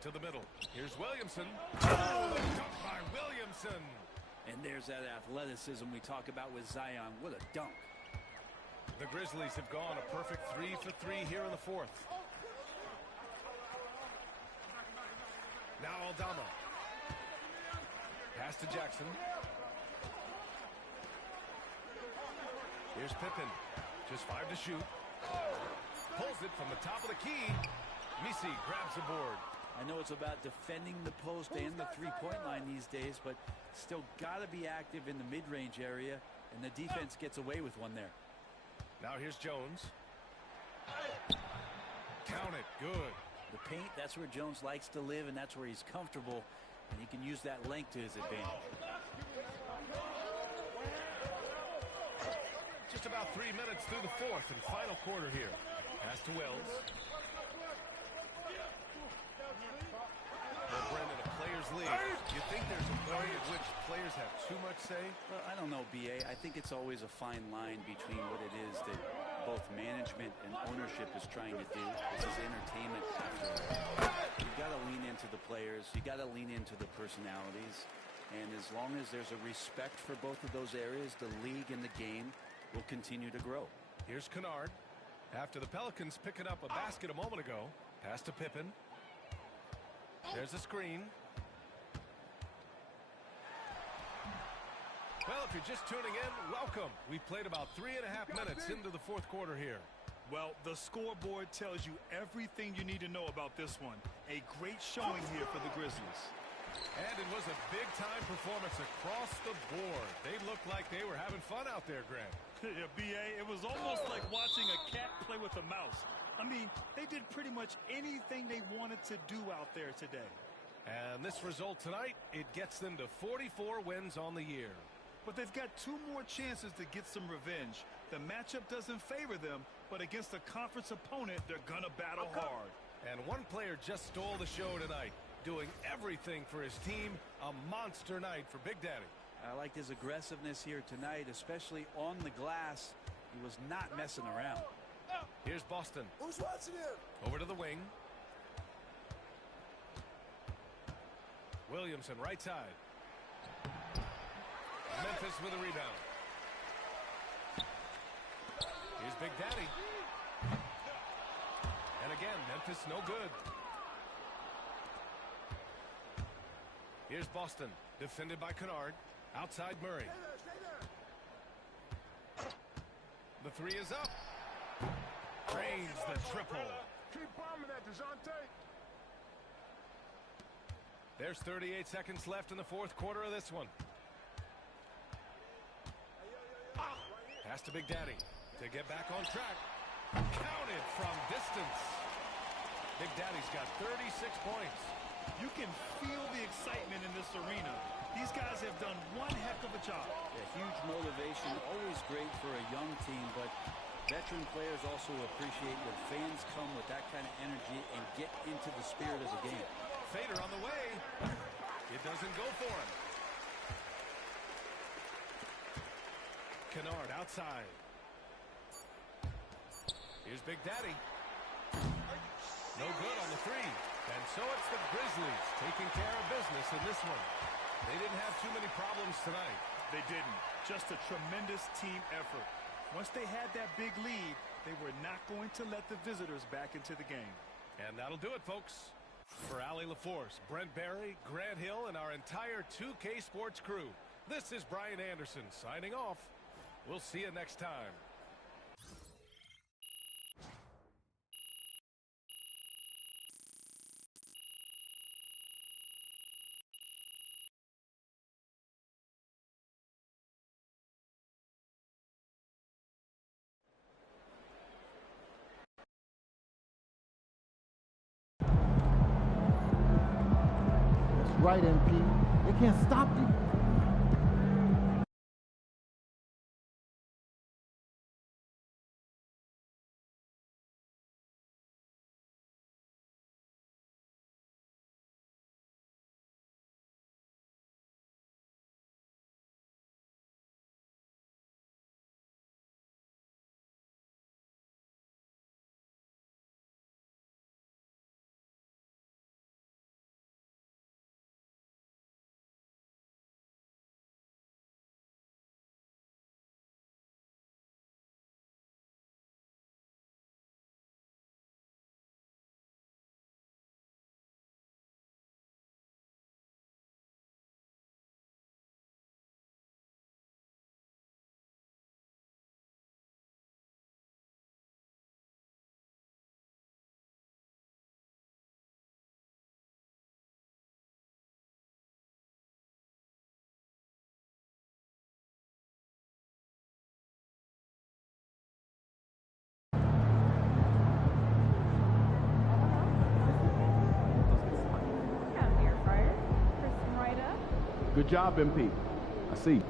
To the middle. Here's Williamson. Oh, the dunk by Williamson. And there's that athleticism we talk about with Zion. What a dunk. The Grizzlies have gone a perfect 3 for 3 here in the fourth. Now Aldama. Pass to Jackson. Here's Pippen. Just 5 to shoot. Pulls it from the top of the key. Misi grabs the board. I know it's about defending the post and the three-point line these days, but still got to be active in the mid-range area, and the defense gets away with one there. Now here's Jones. Count it. Good. The paint, that's where Jones likes to live, and that's where he's comfortable, and he can use that length to his advantage. Just about 3 minutes through the fourth and final quarter here. Pass to Wells. Well, Brendan, a players' league. You think there's a point at which players have too much say? Well, I don't know, B.A. I think it's always a fine line between what it is that both management and ownership is trying to do. This is entertainment after all. You've got to lean into the players. You've got to lean into the personalities. And as long as there's a respect for both of those areas, the league and the game will continue to grow. Here's Kennard. After the Pelicans picking up a basket a moment ago. Pass to Pippen. There's a screen. Well, if you're just tuning in, welcome. We've played about 3.5 minutes into the fourth quarter here. Well, the scoreboard tells you everything you need to know about this one. A great showing here for the Grizzlies. And it was a big-time performance across the board. They looked like they were having fun out there, Grant. Yeah, B.A., it was almost like watching a cat play with a mouse. I mean, they did pretty much anything they wanted to do out there today. And this result tonight, it gets them to 44 wins on the year. But they've got 2 more chances to get some revenge. The matchup doesn't favor them, but against a conference opponent, they're going to battle hard. And one player just stole the show tonight, doing everything for his team. A monster night for Big Daddy. I liked his aggressiveness here tonight, especially on the glass. He was not messing around. Here's Boston. Who's watching him? Over to the wing. Williamson, right side. Memphis with a rebound. Here's Big Daddy. And again, Memphis no good. Here's Boston, defended by Kennard. Outside Murray. The three is up. Drains the triple. Keep bombing that, DeJounte. There's 38 seconds left in the fourth quarter of this one. Pass to Big Daddy to get back on track. Counted from distance. Big Daddy's got 36 points. You can feel the excitement in this arena. These guys have done one heck of a job. Yeah, huge motivation, always great for a young team, but veteran players also appreciate when fans come with that kind of energy and get into the spirit of the game. Fader on the way. It doesn't go for him. Kennard outside. Here's Big Daddy. No good on the three. And so it's the Grizzlies taking care of business in this one. They didn't have too many problems tonight. They didn't. Just a tremendous team effort. Once they had that big lead, they were not going to let the visitors back into the game. And that'll do it, folks. For Allie LaForce, Brent Barry, Grant Hill, and our entire 2K Sports crew, this is Brian Anderson signing off. We'll see you next time. That's right, MP. They can't stop you. Good job, MP. I see.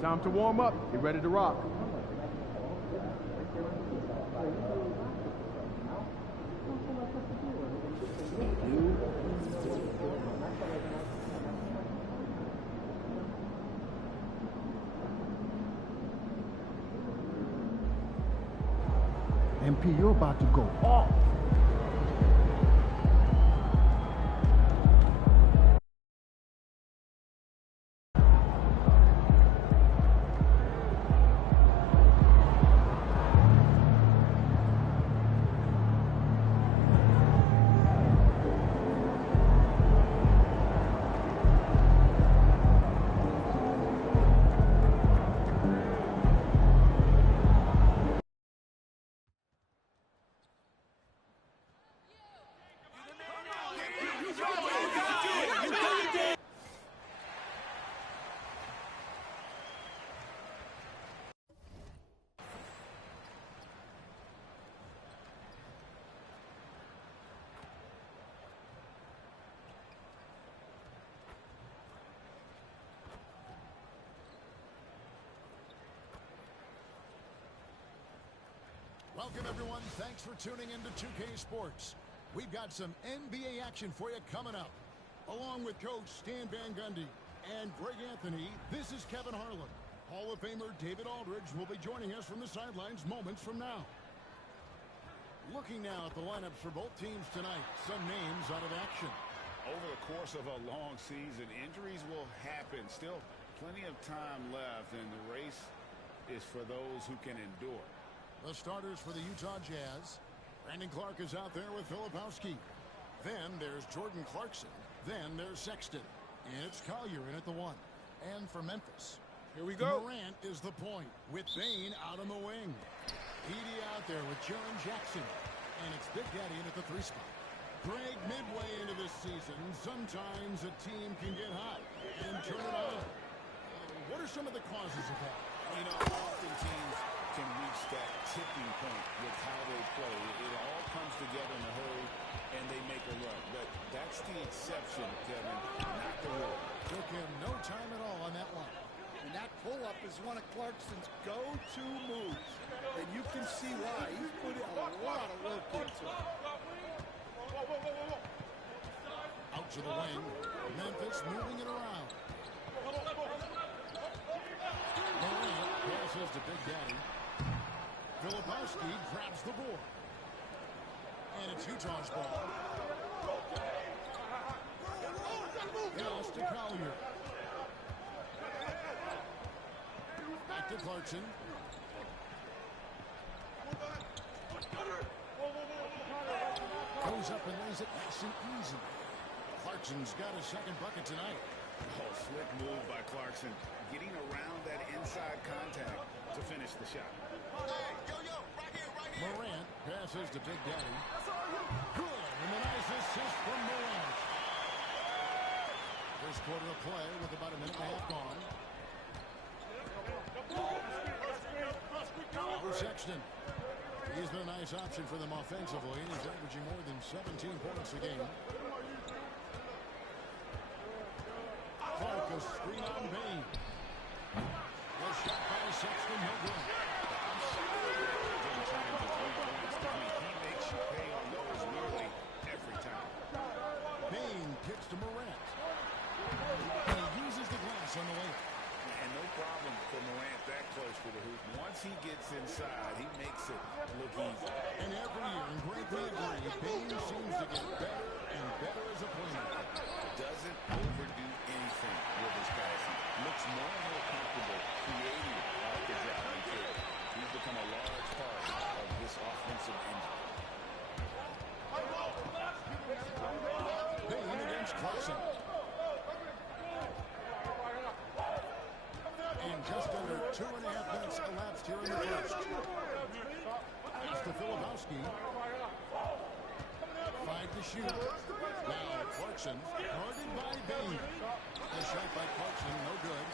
Time to warm up. Get ready to rock. MP, you're about to go off. Welcome, everyone. Thanks for tuning into 2K Sports. We've got some NBA action for you coming up. Along with Coach Stan Van Gundy and Greg Anthony, this is Kevin Harlan. Hall of Famer David Aldridge will be joining us from the sidelines moments from now. Looking now at the lineups for both teams tonight, some names out of action. Over the course of a long season, injuries will happen. Still plenty of time left, and the race is for those who can endure. The starters for the Utah Jazz. Brandon Clark is out there with Filipowski. Then there's Jordan Clarkson. Then there's Sexton. And it's Collier in at the 1. And for Memphis, here we go. Morant is the point with Bane out on the wing. Edey out there with Jaren Jackson. And it's Big Daddy in at the 3 spot. Greg, midway into this season, sometimes a team can get hot and turn it on. What are some of the causes of that? You know, often teams can reach that tipping point with how they play. It all comes together in a hurry, and they make a run. But that's the exception, Kevin, not the rule. Took him no time at all on that one. And that pull-up is one of Clarkson's go-to moves. And you can see why. He's put a lot of work into it. Out to the wing. Memphis moving it around. Morant passes to Big Daddy. Filipowski grabs the board. And it's Utah's ball. Pass to Collier. Back to Clarkson. Goes up and lays it nice and easy. Clarkson's got his second bucket tonight. Oh, slick move by Clarkson. Getting around that inside contact to finish the shot. Hey, right here. Morant passes to Big Daddy. Good, and the nice assist from Morant. First quarter of play with about a minute and a half gone. For Sexton. He's been a nice option for them offensively, and he's averaging more than 17 points a game. Clark, a screen on Bane. The shot by Sexton, no good. He makes you pay on those nearly every time. Bane kicks to Morant. And he uses the glass on the way. And no problem for Morant that close to the hoop. Once he gets inside, he makes it look easy. And every year, and Greg will agree, Bane seems to get better and better as a player. Doesn't overdo anything with his passing. Looks more and more comfortable creating off the driving kick. He's become a large part of this offensive engine. Bane against Clarkson. And just under 2.5 minutes elapsed here in the first. Pass to Filipowski. 5 to shoot. Now Clarkson, guarded by Bane. A shot by Clarkson, no good.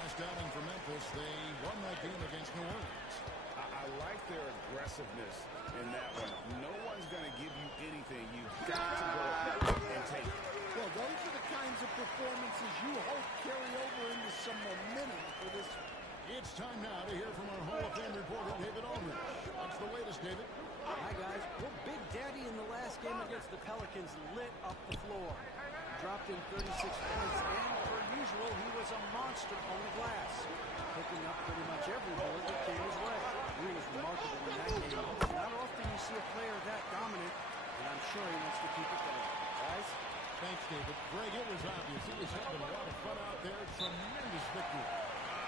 Last outing for Memphis, they won that game against New Orleans. I like their aggressiveness in that one. No one's going to give you anything. You've got to go ahead and take it. Well, those are the kinds of performances you hope carry over into some momentum for this. It's time now to hear from our Hall of Fame reporter, David Aldridge. What's the latest, David? Hi, guys. Well, Big Daddy in the last game against the Pelicans lit up the floor. He dropped in 36 points, and per usual, he was a monster on the glass, picking up pretty much every board that came his way. He was remarkable in that game. Not often you see a player that dominant, and I'm sure he wants to keep it going. Guys? Thanks, David. Greg, it was obvious. He was having a lot of fun out there. Tremendous victory.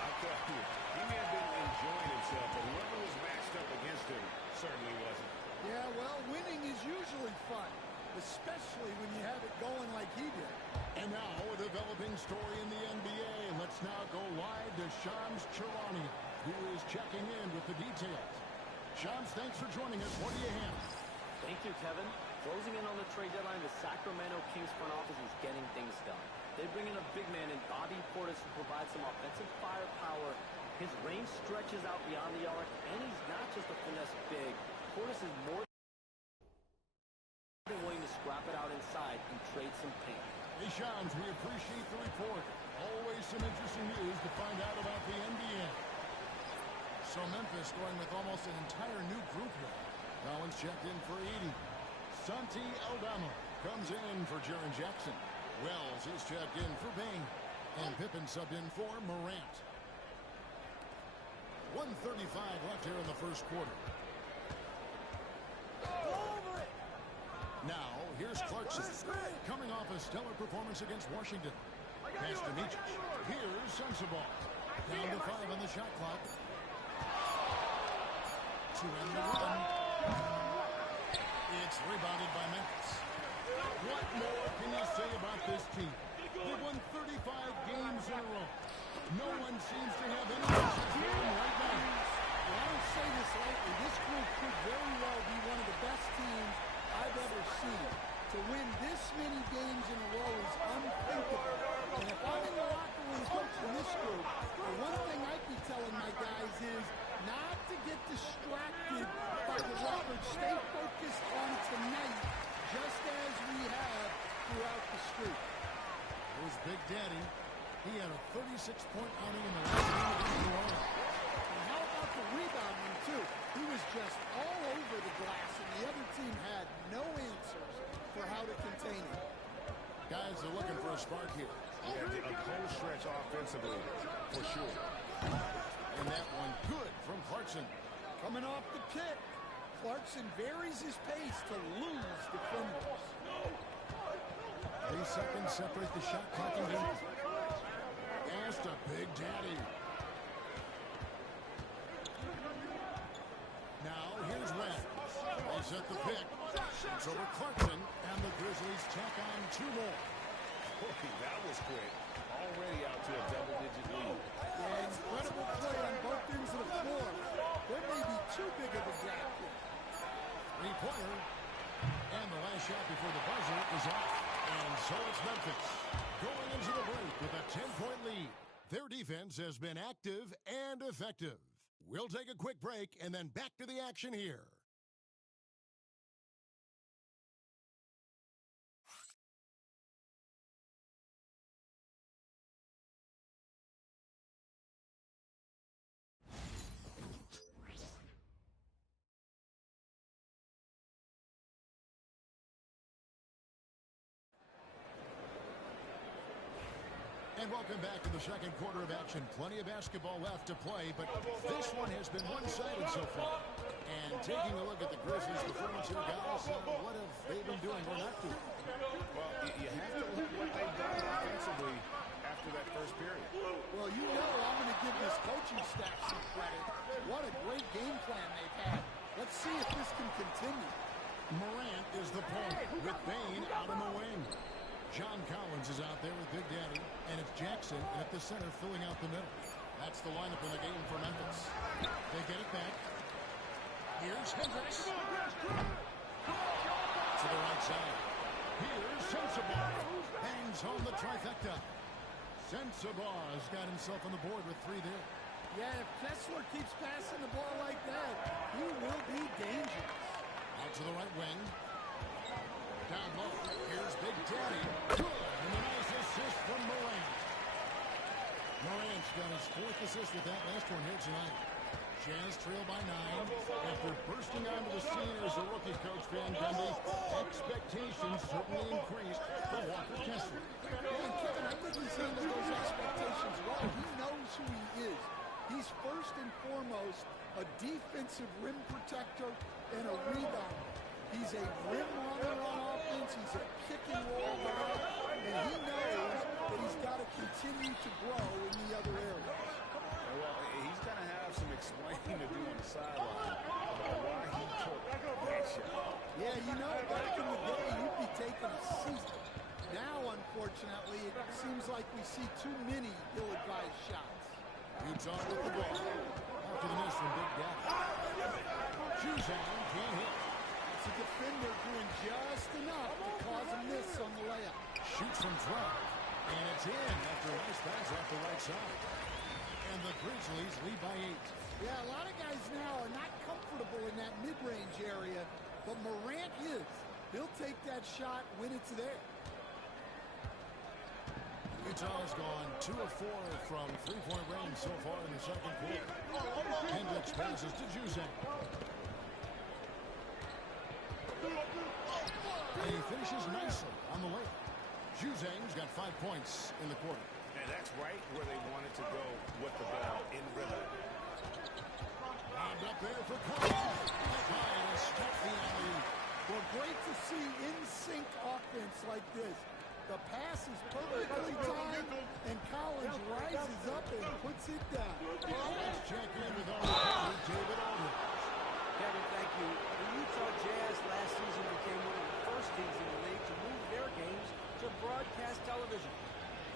I'll tell you, he may have been enjoying himself, but whoever was matched up against him certainly wasn't. Yeah, well, winning is usually fun, especially when you have it going like he did. And now, a developing story in the NBA. Let's now go live to Shams Charania, who is checking in with the details. Shams, thanks for joining us. What do you have? Thank you, Kevin. Closing in on the trade deadline, the Sacramento Kings front office is getting things done. They bring in a big man in Bobby Portis who provides some offensive firepower. His range stretches out beyond the arc, and he's not just a finesse big. Portis is more than willing to scrap it out inside and trade some paint. Hey, Shams, we appreciate the report. Always some interesting news to find out about the NBA. So Memphis going with almost an entire new group here. Collins checked in for 80. Santi Aldama comes in for Jaren Jackson. Wells is checked in for Bain. And Pippen subbed in for Morant. 1:35 left here in the first quarter. Now, here's Clarkson. Coming off a stellar performance against Washington. Pass to Mitch. Here's Sensabaugh. Down to 5 on the shot clock. To end the run. It's rebounded by Memphis. What more can you say about this team? They won 35 games in a row. No one seems to have any answers for them right now. Well, I don't say this lightly. This group could very well be one of the best teams I've ever seen. To win this many games in a row is unthinkable. And if I'm in the locker room coaching this group, the one thing I'd be telling my guys is not to get distracted by the record. Stay focused on tonight, just as we have throughout the streak. It was Big Daddy. He had a 36-point outing in the last game against New Orleans. And how about the rebounding, too? He was just all over the glass, and the other team had no answers for how to contain him. Guys are looking for a spark here. Yeah, a cold stretch offensively, for sure. And that one good from Clarkson. Coming off the pick, Clarkson varies his pace to lose defenders. 3 seconds separate the shot clock and game. Pass to Big Daddy. Now here's Webb. They set the pick. It's over Clarkson, and the Grizzlies tack on 2 more. That was quick. Already out to a double-digit lead. Yeah, incredible play on both ends of the floor. There may be too big of a gap here. 3-pointer. And the last shot before the buzzer is off. And so it's Memphis going into the break with a 10-point lead. Their defense has been active and effective. We'll take a quick break and then back to the action here. And welcome back to the second quarter of action. Plenty of basketball left to play, but this one has been one-sided so far. And taking a look at the Grizzlies' performance here, guys, what have they been doing or not doing? Well, you have to look what they've done offensively after that first period. Well, you know I'm going to give this coaching staff some credit. What a great game plan they've had. Let's see if this can continue. Morant is the point with Bain out in the wing. John Collins is out there with Big Daddy, and it's Jackson at the center filling out the middle. That's the lineup in the game for Memphis. They get it back. Here's Hendricks. To the right side. Here's Sensabaugh. Hangs home the trifecta. Sensabaugh's got himself on the board with 3 there. Yeah, if Kessler keeps passing the ball like that, he will be dangerous. Out to the right wing. Down low. Here's Big Daddy. Good. And a nice assist from Morant. Morant's got his 4th assist with that last one here tonight. Jazz trail by 9. After bursting onto the scene as a rookie, Coach Van Gundy, expectations certainly increased for Walker Kessler. And Kevin, I think he's handled those expectations well. He knows who he is. He's first and foremost a defensive rim protector and a rebounder. He's a rim runner on offense. He's a pick-and-roll guy. And he knows that he's got to continue to grow in the other areas. Well, he's going to have some explaining to do on the sideline about why he took that shot. Yeah, you know, back in the day, you'd be taking a seat. Now, unfortunately, it seems like we see too many ill-advised shots. Utah with the ball. After the miss from Big Daddy. Shoes on, can't hit. It's a defender doing just enough to cause a miss on the layup. Shoots from 12. And it's in after a nice bounce off the right side. And the Grizzlies lead by 8. Yeah, a lot of guys now are not comfortable in that mid-range area, but Morant is. He'll take that shot when it's there. Utah's gone 2 of 4 from three-point range so far in the second quarter. Hendricks passes to Juzang. And he finishes nicely on the layup. Juzang's got 5 points in the quarter. And that's right where they wanted to go with the ball in rhythm. Lobbed up there for Clark. Up high and stuff the alley. Well, great to see in-sync offense like this. The pass is perfectly timed, and Collins rises up and puts it down. Let's check in with our reporter, David Aldridge. Kevin, thank you. The Utah Jazz last season became one of the first teams in the league to move their games to broadcast television.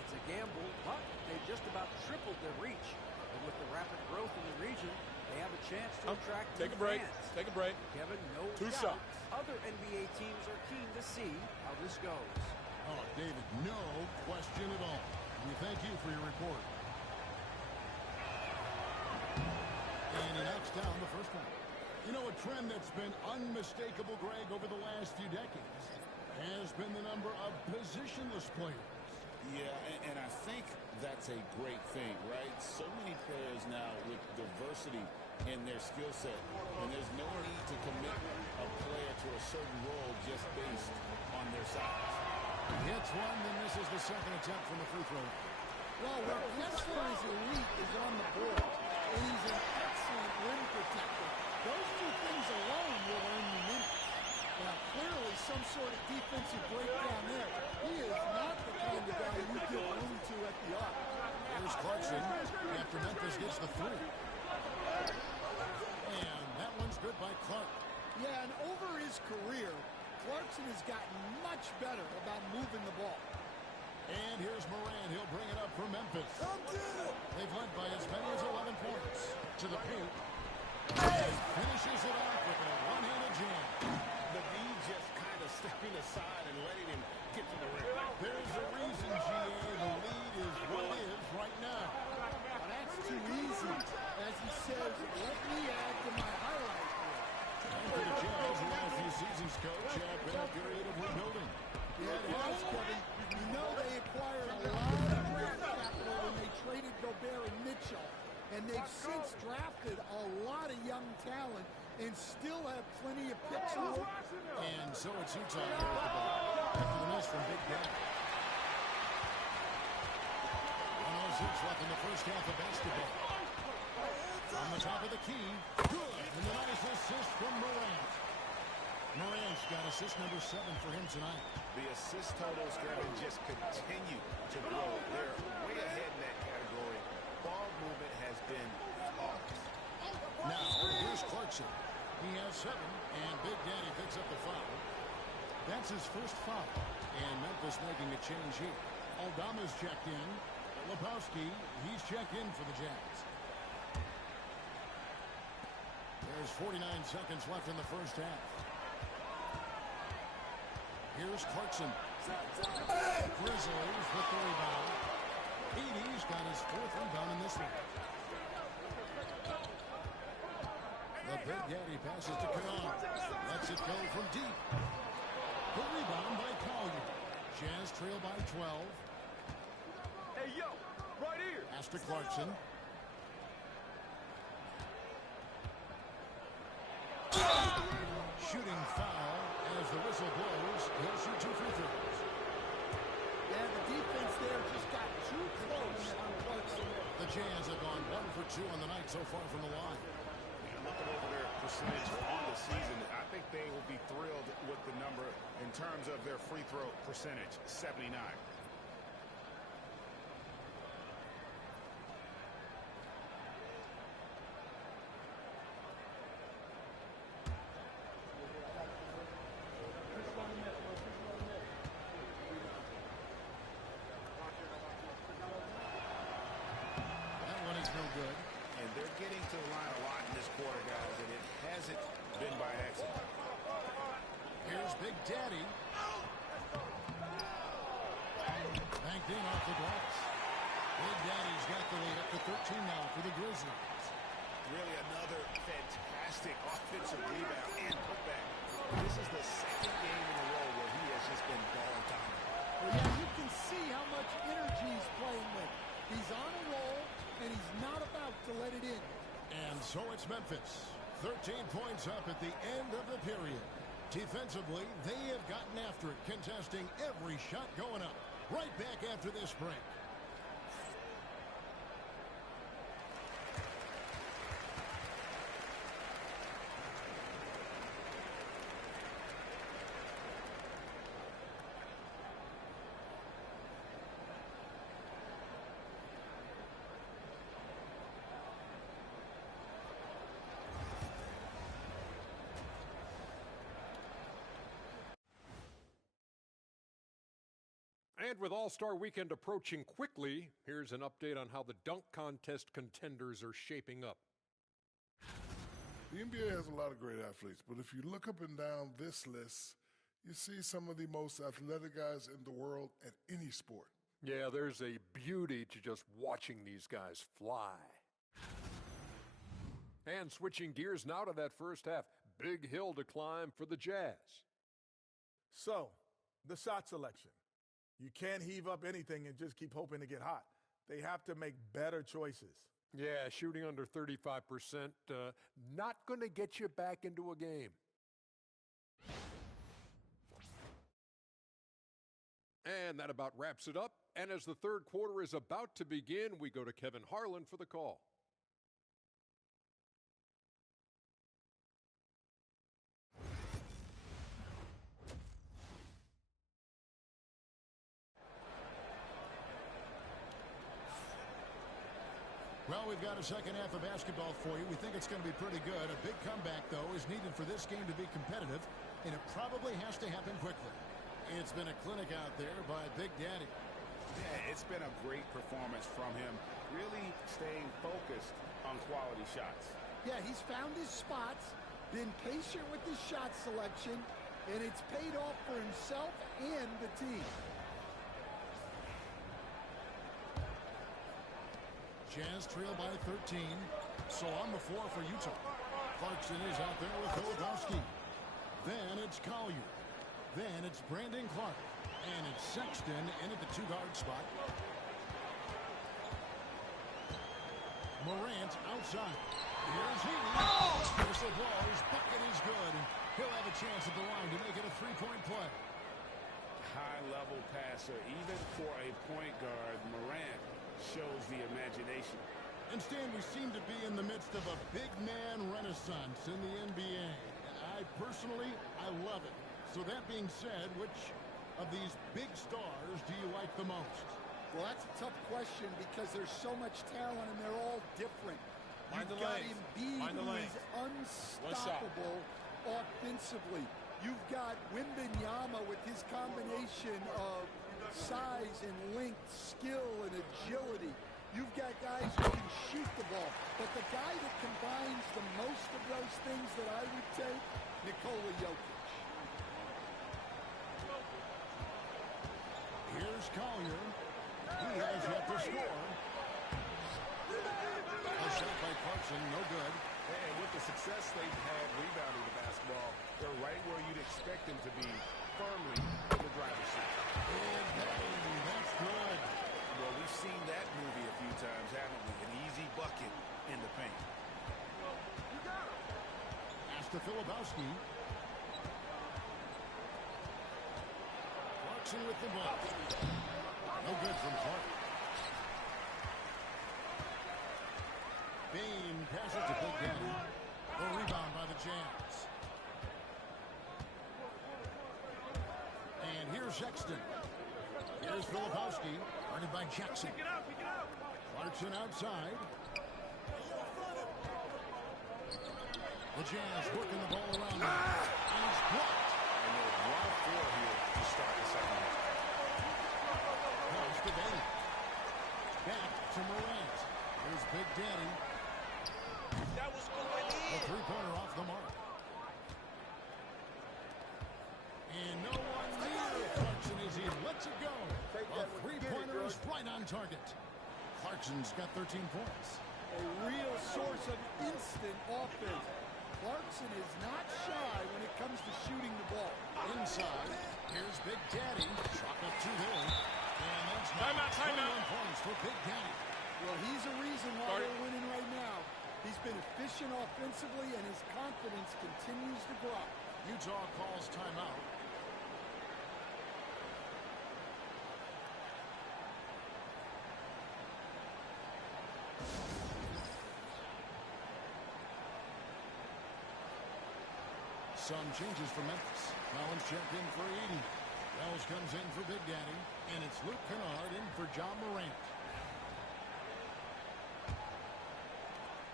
It's a gamble, but they just about tripled their reach. And with the rapid growth in the region, they have a chance to attract Take a break. fans. Take a break. Kevin, no 2 doubt, shots. other NBA teams are keen to see how this goes. Oh, David, no question at all. We thank you for your report. And he knocks down the first one. You know, a trend that's been unmistakable, Greg, over the last few decades has been the number of positionless players. Yeah, and I think that's a great thing, right? So many players now with diversity in their skill set, and there's no need to commit a player to a certain role just based on their size. Hits one, then misses the second attempt from the free throw. Well, where Kessler is elite is on the board, and he's an excellent rim protector. Those two things alone will earn you minutes. Now, clearly some sort of defensive breakdown there. He is not the kind of guy you give room to at the arc. Here's Clarkson after Memphis gets the 3. And that one's good by Clark. Yeah, and over his career, Clarkson has gotten much better about moving the ball. And here's Moran. He'll bring it up for Memphis. They've led by as many as 11 points. To the paint. And finishes it off with a one-handed jam. The D just kind of stepping aside and letting him get to the rim. There's a reason, GA. The lead is what it is right now. Well, that's too easy. As he says, let me add to my highlight reel. And for the Jazz, the last few seasons, coach, have been a period of rebuilding. Yeah, it has, Kevin. You know they acquired a lot of draft capital when they traded Gobert and Mitchell. And they've since drafted a lot of young talent and still have plenty of picks left. And so it's Utah here at the ball. After the miss from Big Ben. 1:06 left in the first half of basketball. On the top of the key. Good. And the nice assist from Morant. Morant's got assist number 7 for him tonight. The assist totals, Kevin, just continue to grow. They're way ahead in that category. Ball movement has been flawless. Now, here's Clarkson. He has 7, and Big Daddy picks up the foul. That's his first foul, and Memphis making a change here. Aldama's checked in. Lepowski, he's checked in for the Jazz. There's 49 seconds left in the first half. Here's Clarkson. Grizzlies with the rebound. Edie's got his 4th rebound in this one. The Big Daddy passes to Canal. Lets it go from deep. The rebound by Collier. Jazz trail by 12. Hey, yo, right here. Pass to Clarkson. Shooting foul as the whistle blows. He'll shoot 2 free throws. Yeah, the defense there just got too close on Clarkson. The Jazz have gone 1 for 2 on the night so far from the line. Looking over their percentage on the season, I think they will be thrilled with the number in terms of their free throw percentage, 79. That one is no good. And they're getting to the line a lot in this quarter, guys, and it hasn't been by accident. Here's Big Daddy. Banked in off the glass. Big Daddy's got the lead up to 13 now for the Grizzlies. Really another fantastic offensive rebound and putback. This is the second game in a row where he has just been ball dominant. Well, yeah, you can see how much energy he's He's on a roll, and he's not about to let it in. And so it's Memphis. 13 points up at the end of the period. Defensively, they have gotten after it, contesting every shot going up. Right back after this break. And with All-Star Weekend approaching quickly, here's an update on how the dunk contest contenders are shaping up. The NBA has a lot of great athletes, but if you look up and down this list, you see some of the most athletic guys in the world at any sport. Yeah, there's a beauty to just watching these guys fly. And switching gears now to that first half. Big hill to climb for the Jazz. So, the shot selection. You can't heave up anything and just keep hoping to get hot. They have to make better choices. Yeah, shooting under 35%, not going to get you back into a game. And that about wraps it up. And as the third quarter is about to begin, we go to Kevin Harlan for the call. Well, we've got a second half of basketball for you. We think it's going to be pretty good. A big comeback, though, is needed for this game to be competitive, and it probably has to happen quickly. It's been a clinic out there by Big Daddy. Yeah, it's been a great performance from him, really staying focused on quality shots. Yeah, he's found his spots, been patient with his shot selection, and it's paid off for himself and the team. Jazz trail by 13. So on the floor for Utah. Clarkson is out there with Filipowski. Then it's Collier. Then it's Brandon Clark. And it's Sexton in at the two-guard spot. Morant outside. Here's Heaney. Whistle blows. Bucket is good. And he'll have a chance at the line to make it a three-point play. High-level passer, even for a point guard. Morant shows the imagination. And Stan, we seem to be in the midst of a big man renaissance in the NBA. I love it. So that being said, which of these big stars do you like the most? Well, that's a tough question because there's so much talent and they're all different. You've got Embiid, who is unstoppable offensively. You've got Wembanyama with his combination of size and length, skill and agility. You've got guys who can shoot the ball. But the guy that combines the most of those things that I would take, Nikola Jokic. Here's Collier. He has yet to score. A shot by Clarkson, no good. And with the success they've had rebounding the basketball, they're right where you'd expect them to be, firmly in the driver's seat. And that's good. Well, we've seen that movie a few times, haven't we? An easy bucket in the paint. Pass to Filipowski. Clarkson with the ball. No good from Clark. Bain passes to Big Daddy. The rebound by the Jazz. And here's Sexton. Here's Filipowski, guarded by Jackson. Clarkson outside. The Jazz working the ball around him. And he's blocked. And they're 1-4 here to start the second half. Pass to Bain. Back to Morant. Here's Big Daddy. That was going in. A three-pointer off the mark. And no one near Clarkson as he lets it go. A three-pointer is right on target. Clarkson's got 13 points. A real source of instant offense. Clarkson is not shy when it comes to shooting the ball. Inside, here's Big Daddy. Shot up too low. And that's 21 points for Big Daddy. Well, he's a reason why they're winning right now. He's been efficient offensively, and his confidence continues to grow. Utah calls timeout. Some changes for Memphis. Collins checked in for 80. Wells comes in for Big Daddy. And it's Luke Kennard in for John Morant.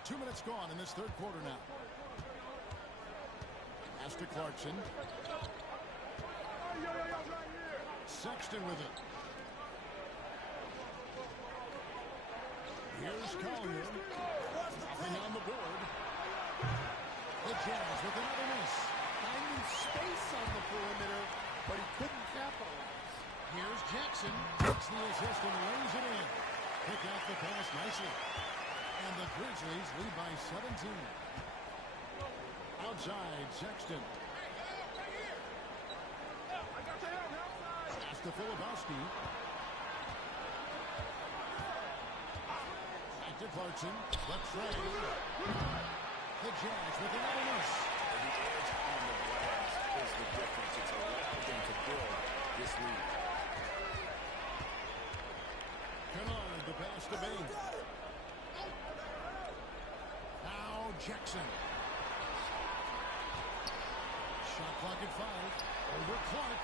2 minutes gone in this third quarter now. Pass to Clarkson. Sexton with it. Here's Collier. Nothing on the board. The Jazz with another miss. Finding space on the perimeter, but he couldn't capitalize. Here's Jackson. Takes the assist and lays it in. Pick out the pass nicely. And the Grizzlies lead by 17. Outside, Sexton. Pass to Filipowski. Back to Clarkson. The trade. The Jazz with another miss. The edge on the glass is the difference. It's allowed them to build this lead. Kennard, the pass to Bain. Now Jackson. Shot clock at 5. Over Clark.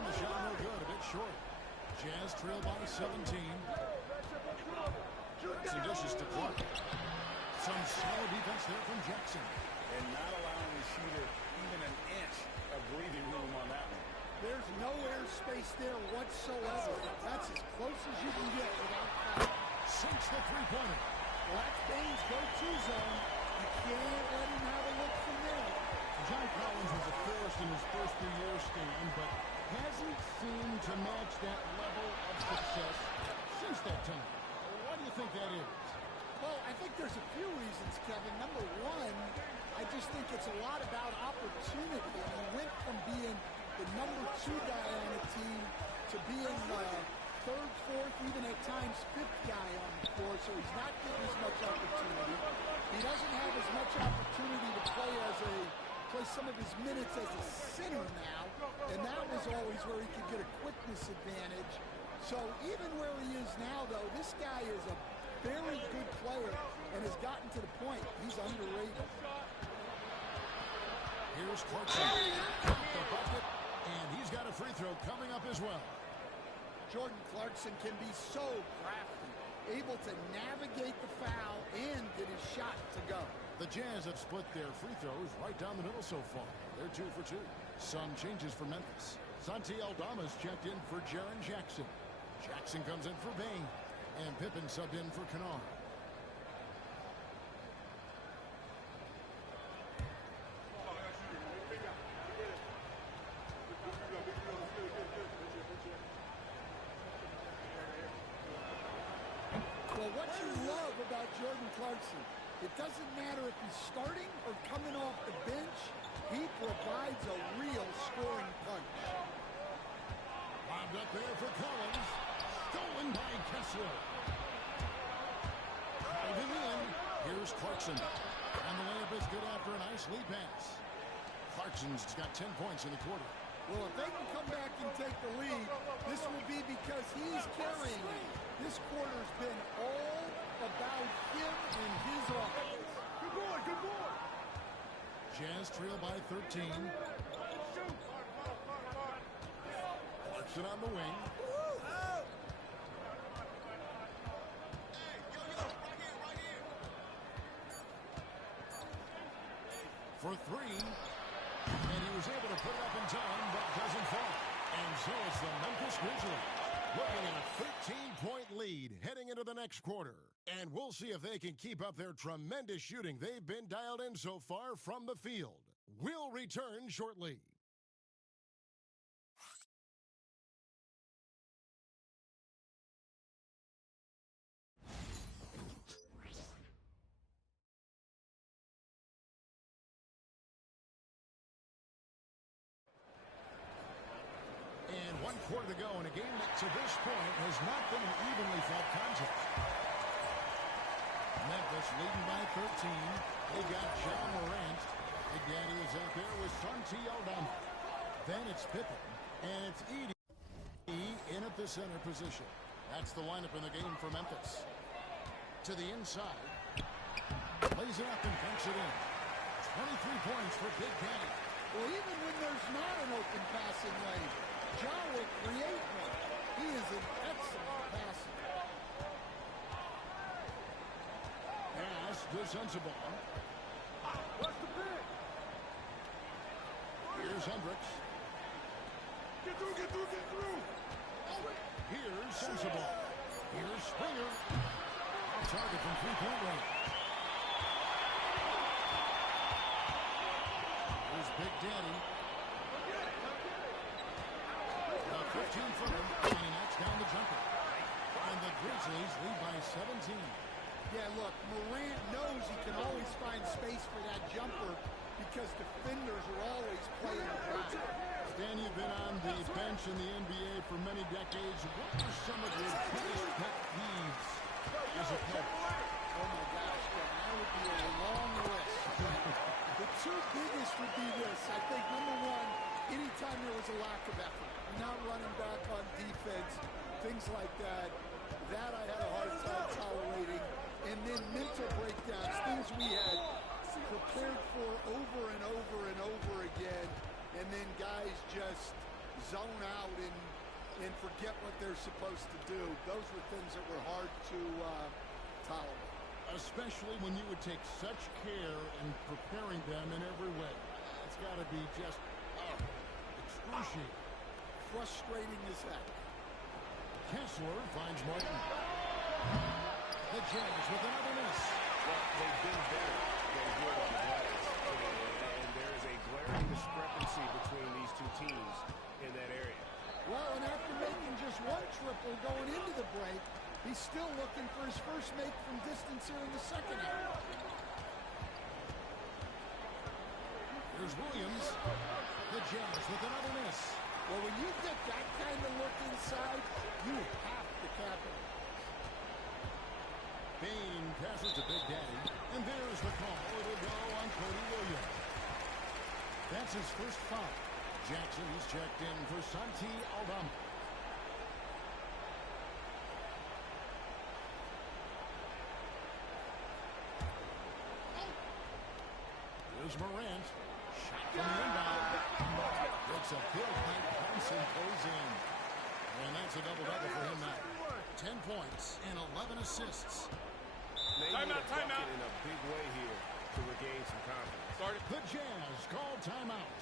And the shot no good. A bit short. Jazz trail by 17. Jackson dishes to Clark. Some solid defense there from Jackson. And not allowing the shooter even an inch of breathing room on that one. There's no airspace there whatsoever. That's as close as you can get without foul. Sinks the three-pointer. Well, that's Bain's go-to zone. You can't let him have a look from there. John Collins was a force in his first 3 years, Stan, but hasn't seemed to match that level of success since that time. Why do you think that is? Well, I think there's a few reasons, Kevin. Number one, I just think it's a lot about opportunity. And he went from being the number 2 guy on the team to being the third, fourth, even at times fifth guy on the floor. So he's not getting as much opportunity. He doesn't have as much opportunity to play some of his minutes as a center now. And that was always where he could get a quickness advantage. So even where he is now, though, this guy is a very good player and has gotten to the point he's underrated. Here's Clarkson. Got the bucket, and he's got a free throw coming up as well. Jordan Clarkson can be so crafty, able to navigate the foul and get his shot to go. The Jazz have split their free throws right down the middle so far. They're 2 for 2. Some changes for Memphis. Santi Aldama's checked in for Jaren Jackson. Jackson comes in for Bain. And Pippen subbed in for Kennard. Well, what you love about Jordan Clarkson, it doesn't matter if he's starting or coming off the bench, he provides a real scoring punch. Bobbed up there for Collins. Stolen by Kessler. Driving in. Here's Clarkson. And the layup is good after a nice lead pass. Clarkson's got 10 points in the quarter. Well, if they can come back and take the lead, this will be because he's carrying it. This quarter's been all about him and his offense. Good boy, good boy. Jazz trail by 13. Clarkson on the wing. For 3. And he was able to put it up in time, but doesn't fall. And so it's the Memphis Grizzlies looking at a 13-point lead heading into the next quarter. And we'll see if they can keep up their tremendous shooting they've been dialed in so far from the field. We'll return shortly. And 1 quarter to go in a game that to this point point has not been an evenly fought contest. Memphis leading by 13. They got John Morant. Big Daddy is out there with Santi Aldama. Then it's Pippen, and it's Edie in at the center position. That's the lineup in the game for Memphis. To the inside. Plays it up and banks it in. 23 points for Big Daddy. Well, even when there's not an open passing lane, John will create one. He is an excellent passer. Pass to Sensabaugh. What's the pick? Here's Hendricks. Get through, get through, get through. Here's Sensabaugh. Here's Springer. Off target from three-point range. Here's Big Daddy. The 15-footer, and he knocks down the jumper. And the Grizzlies lead by 17. Yeah, look, Morant knows he can always find space for that jumper because defenders are always playing around. Stan, you've been on the bench in the NBA for many decades. What are some of your biggest pet peeves as a player? Oh, my gosh, that would be a long list. The two biggest would be this. I think, number one, anytime there was a lack of effort, not running back on defense, things like that, that I had a hard time tolerating. And then mental breakdowns, things we had prepared for over and over and over again, and then guys just zone out and forget what they're supposed to do. Those were things that were hard to tolerate. Especially when you would take such care in preparing them in every way. It's got to be just excruciating. Frustrating as heck. Kessler finds Martin. The Jazz with another miss. Well, they've been better than good on the glass today, and there is a glaring discrepancy between these two teams in that area. Well, and after making just one triple going into the break, he's still looking for his first make from distance here in the second half. Here's Williams. The Jazz with another miss. Well, when you get that kind of look inside, you have to capitalize. Bain passes to Big Daddy, and there's the call. It'll go on Cody Williams. That's his first foul. Jackson is checked in for Santi Aldama. Here's Morant. Shot from the inbound. Looks a good height. Thompson goes in. And that's a double-double for him now. 10 points and 11 assists. They need a bucket in a big way here to regain some confidence. The Jazz call timeout.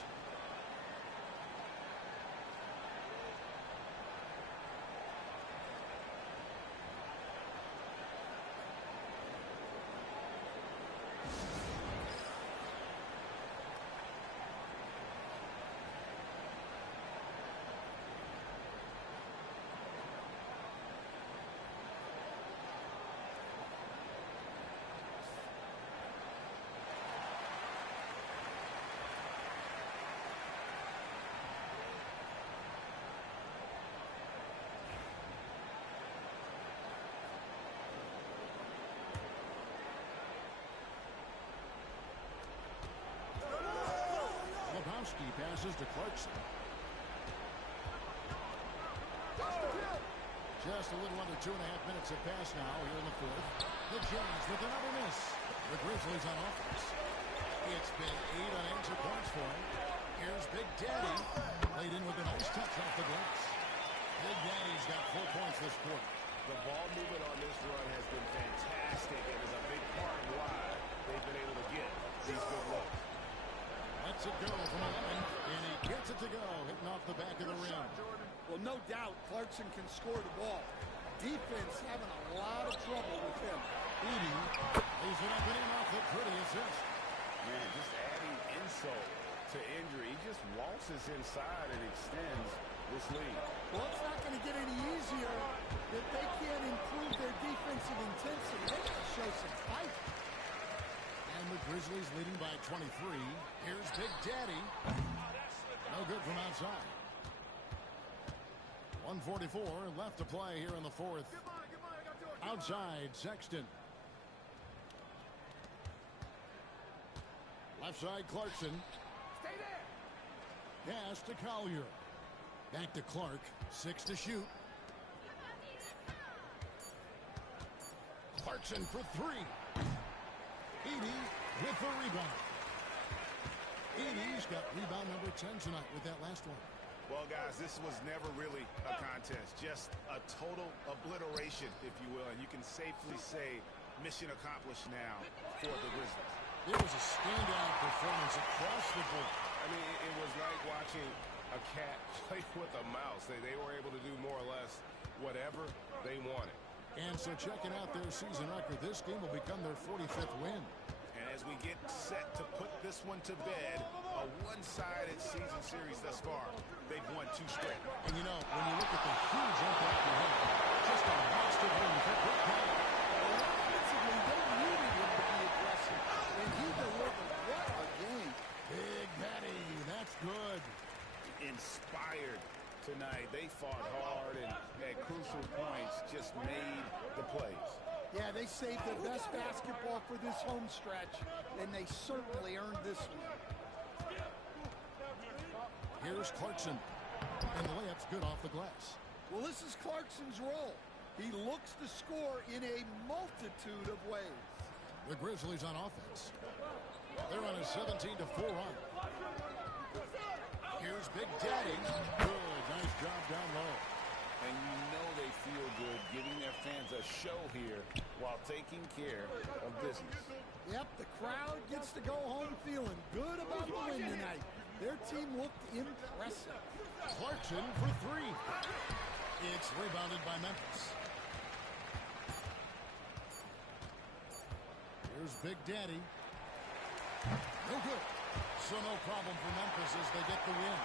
Passes to Clarkson. Just a little under 2.5 minutes have passed now here in the fourth. The Jazz with another miss. The Grizzlies on offense. It's been 8 unanswered points for him. Here's Big Daddy. Played in with a nice touch off the glass. Big Daddy's got 4 points this quarter. The ball movement on this run has been fantastic and is a big part of why they've been able to get these good looks. Lets it go from 11, and he gets it to go, hitting off the back of the rim. Well, no doubt Clarkson can score the ball. Defense having a lot of trouble with him. Edie lays it up and in off the pretty assist. Man, just adding insult to injury. He just waltzes inside and extends this lead. Well, it's not going to get any easier if they can't improve their defensive intensity. They got to show some fight. And the Grizzlies leading by 23. Here's Big Daddy. No good from outside. 1:44 left to play here in the fourth. Outside, Sexton. Left side, Clarkson. Stay there. Pass to Collier. Back to Clark. 6 to shoot. Clarkson for 3. Edey with the rebound. Edey's got rebound number 10 tonight with that last one. Well, guys, this was never really a contest. Just a total obliteration, if you will. And you can safely say mission accomplished now for the Grizzlies. It was a standout performance across the board. I mean, it was like watching a cat play with a mouse. They were able to do more or less whatever they wanted. And so checking out their season record, this game will become their 45th win. And as we get set to put this one to bed, a one-sided season series thus far, they've won 2 straight. And you know, when you look at the huge impact he had, just a monster win for Quick Play. Offensively, they needed him to be aggressive, and he delivered. What a game. Big Daddy, that's good. Inspired tonight. They fought hard and at crucial points just made the plays. Yeah, they saved their best basketball for this home stretch, and they certainly earned this one. Here's Clarkson, and the layup's good off the glass. Well, this is Clarkson's role. He looks to score in a multitude of ways. The Grizzlies on offense. They're on a 17-4 run. Here's Big Daddy. Good, nice job down low. And you know they feel good giving their fans a show here while taking care of business. Yep, the crowd gets to go home feeling good about the win tonight. Their team looked impressive. Clarkson for 3. It's rebounded by Memphis. Here's Big Daddy. No good. So no problem for Memphis as they get the win.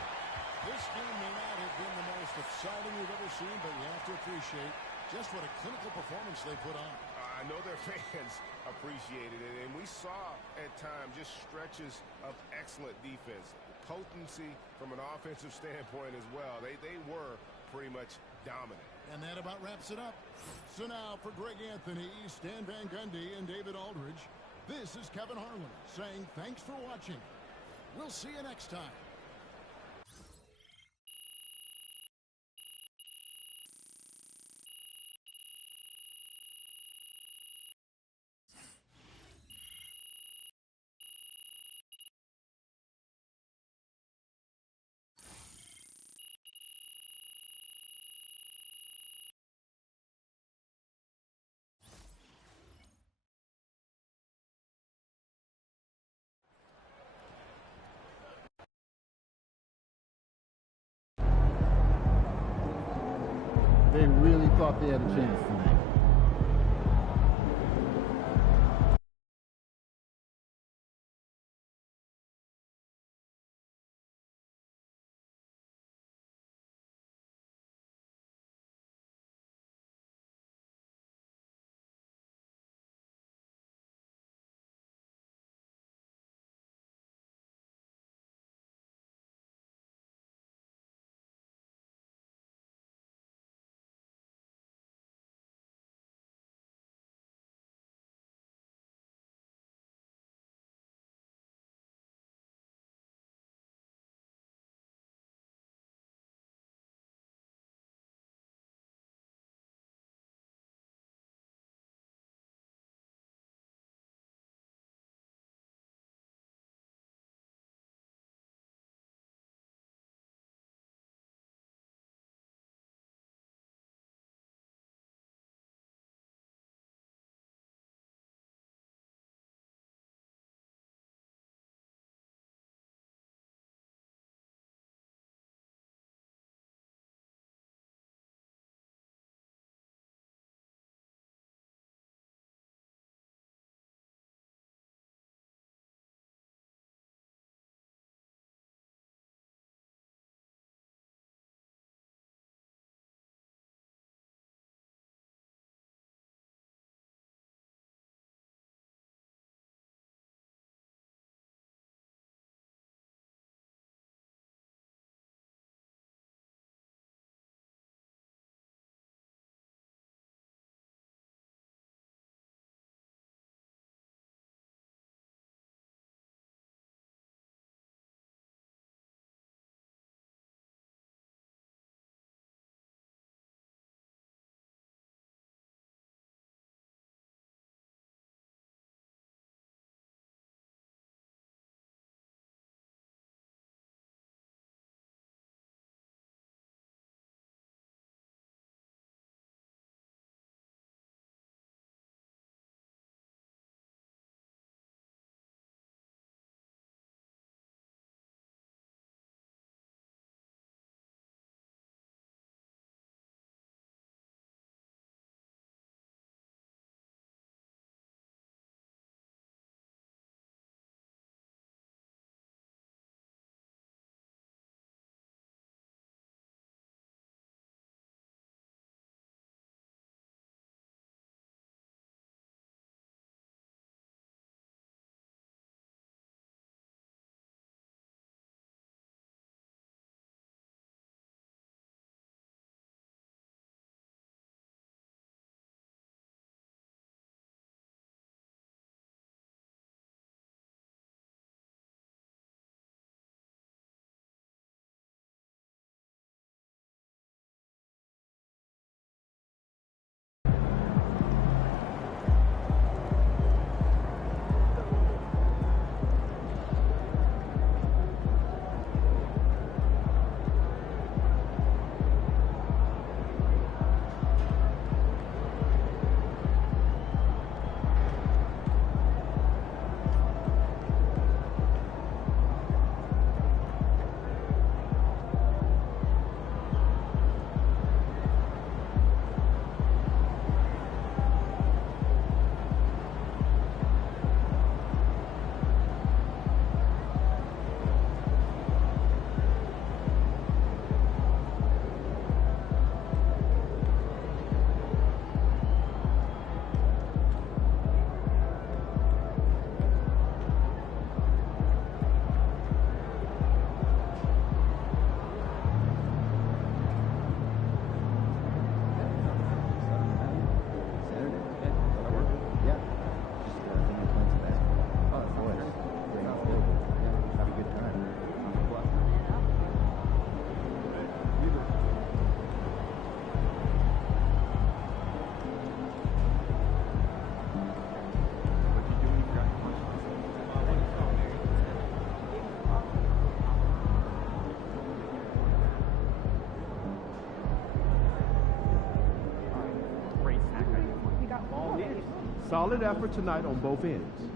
This game may not have been the most exciting we've ever seen, but you have to appreciate just what a clinical performance they put on. I know their fans appreciated it, and we saw at times just stretches of excellent defense. Potency from an offensive standpoint as well. They were pretty much dominant. And that about wraps it up. So now for Greg Anthony, Stan Van Gundy, and David Aldridge, this is Kevin Harlan saying thanks for watching. We'll see you next time. They really thought they had a chance tonight. Solid effort tonight on both ends.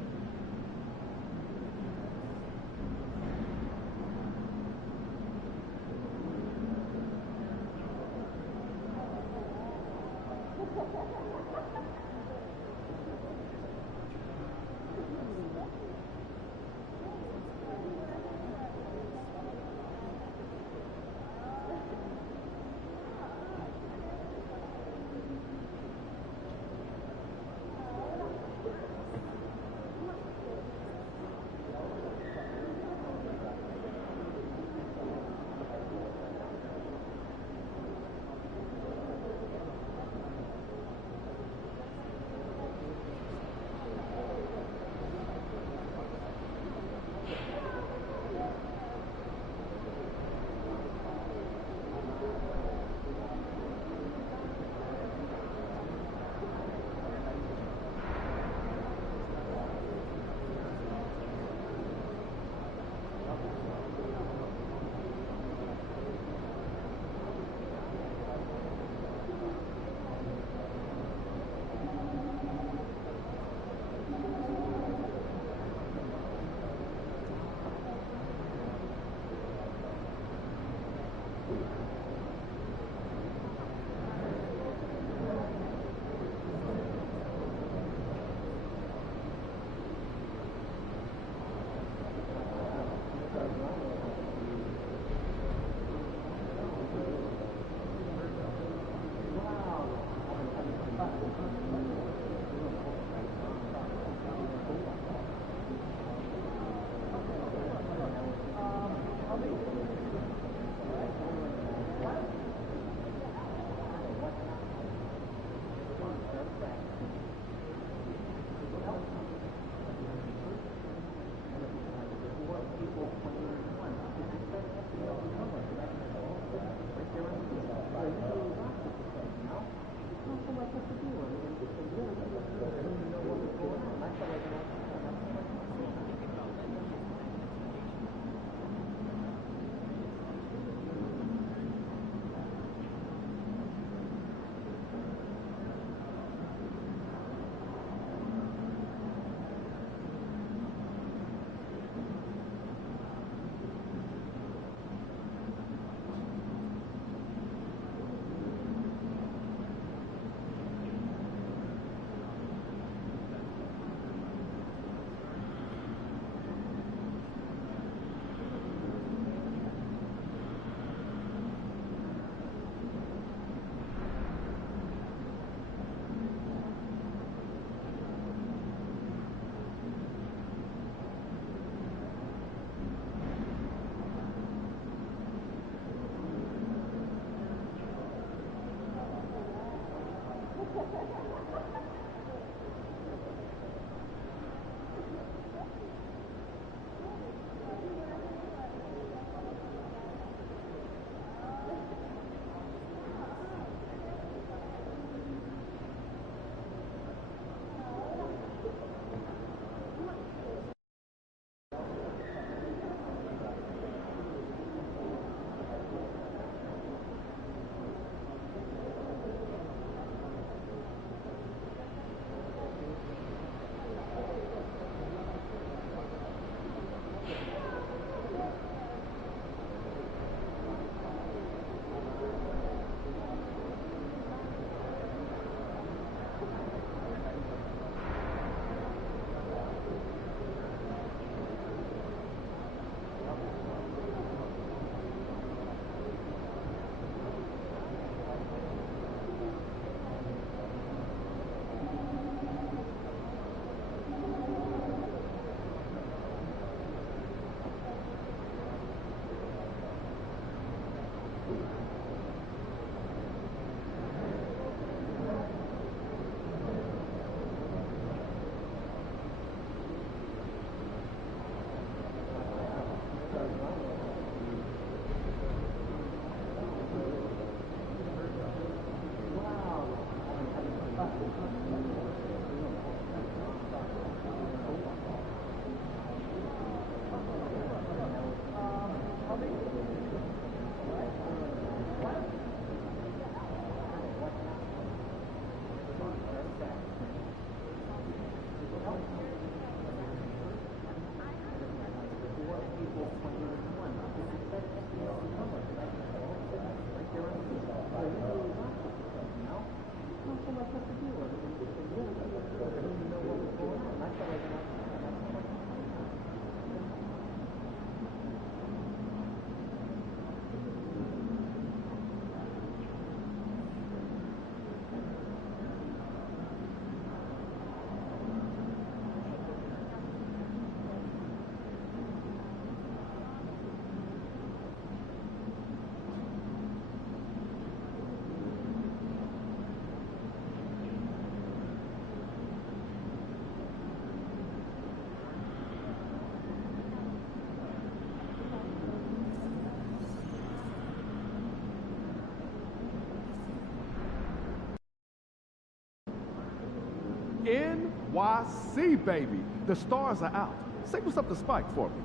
NYC, baby. The stars are out. Say what's up to Spike for me.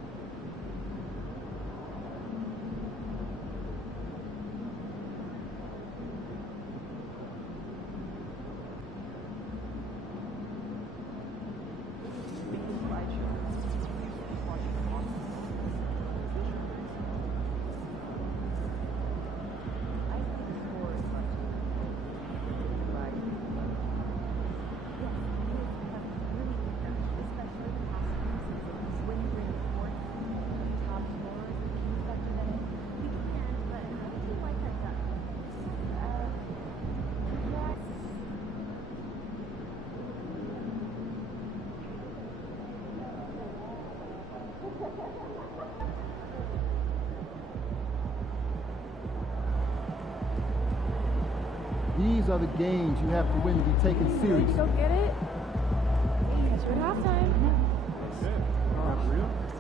These are the games you have to win to be taken serious. Go get it. It's your halftime. That's it.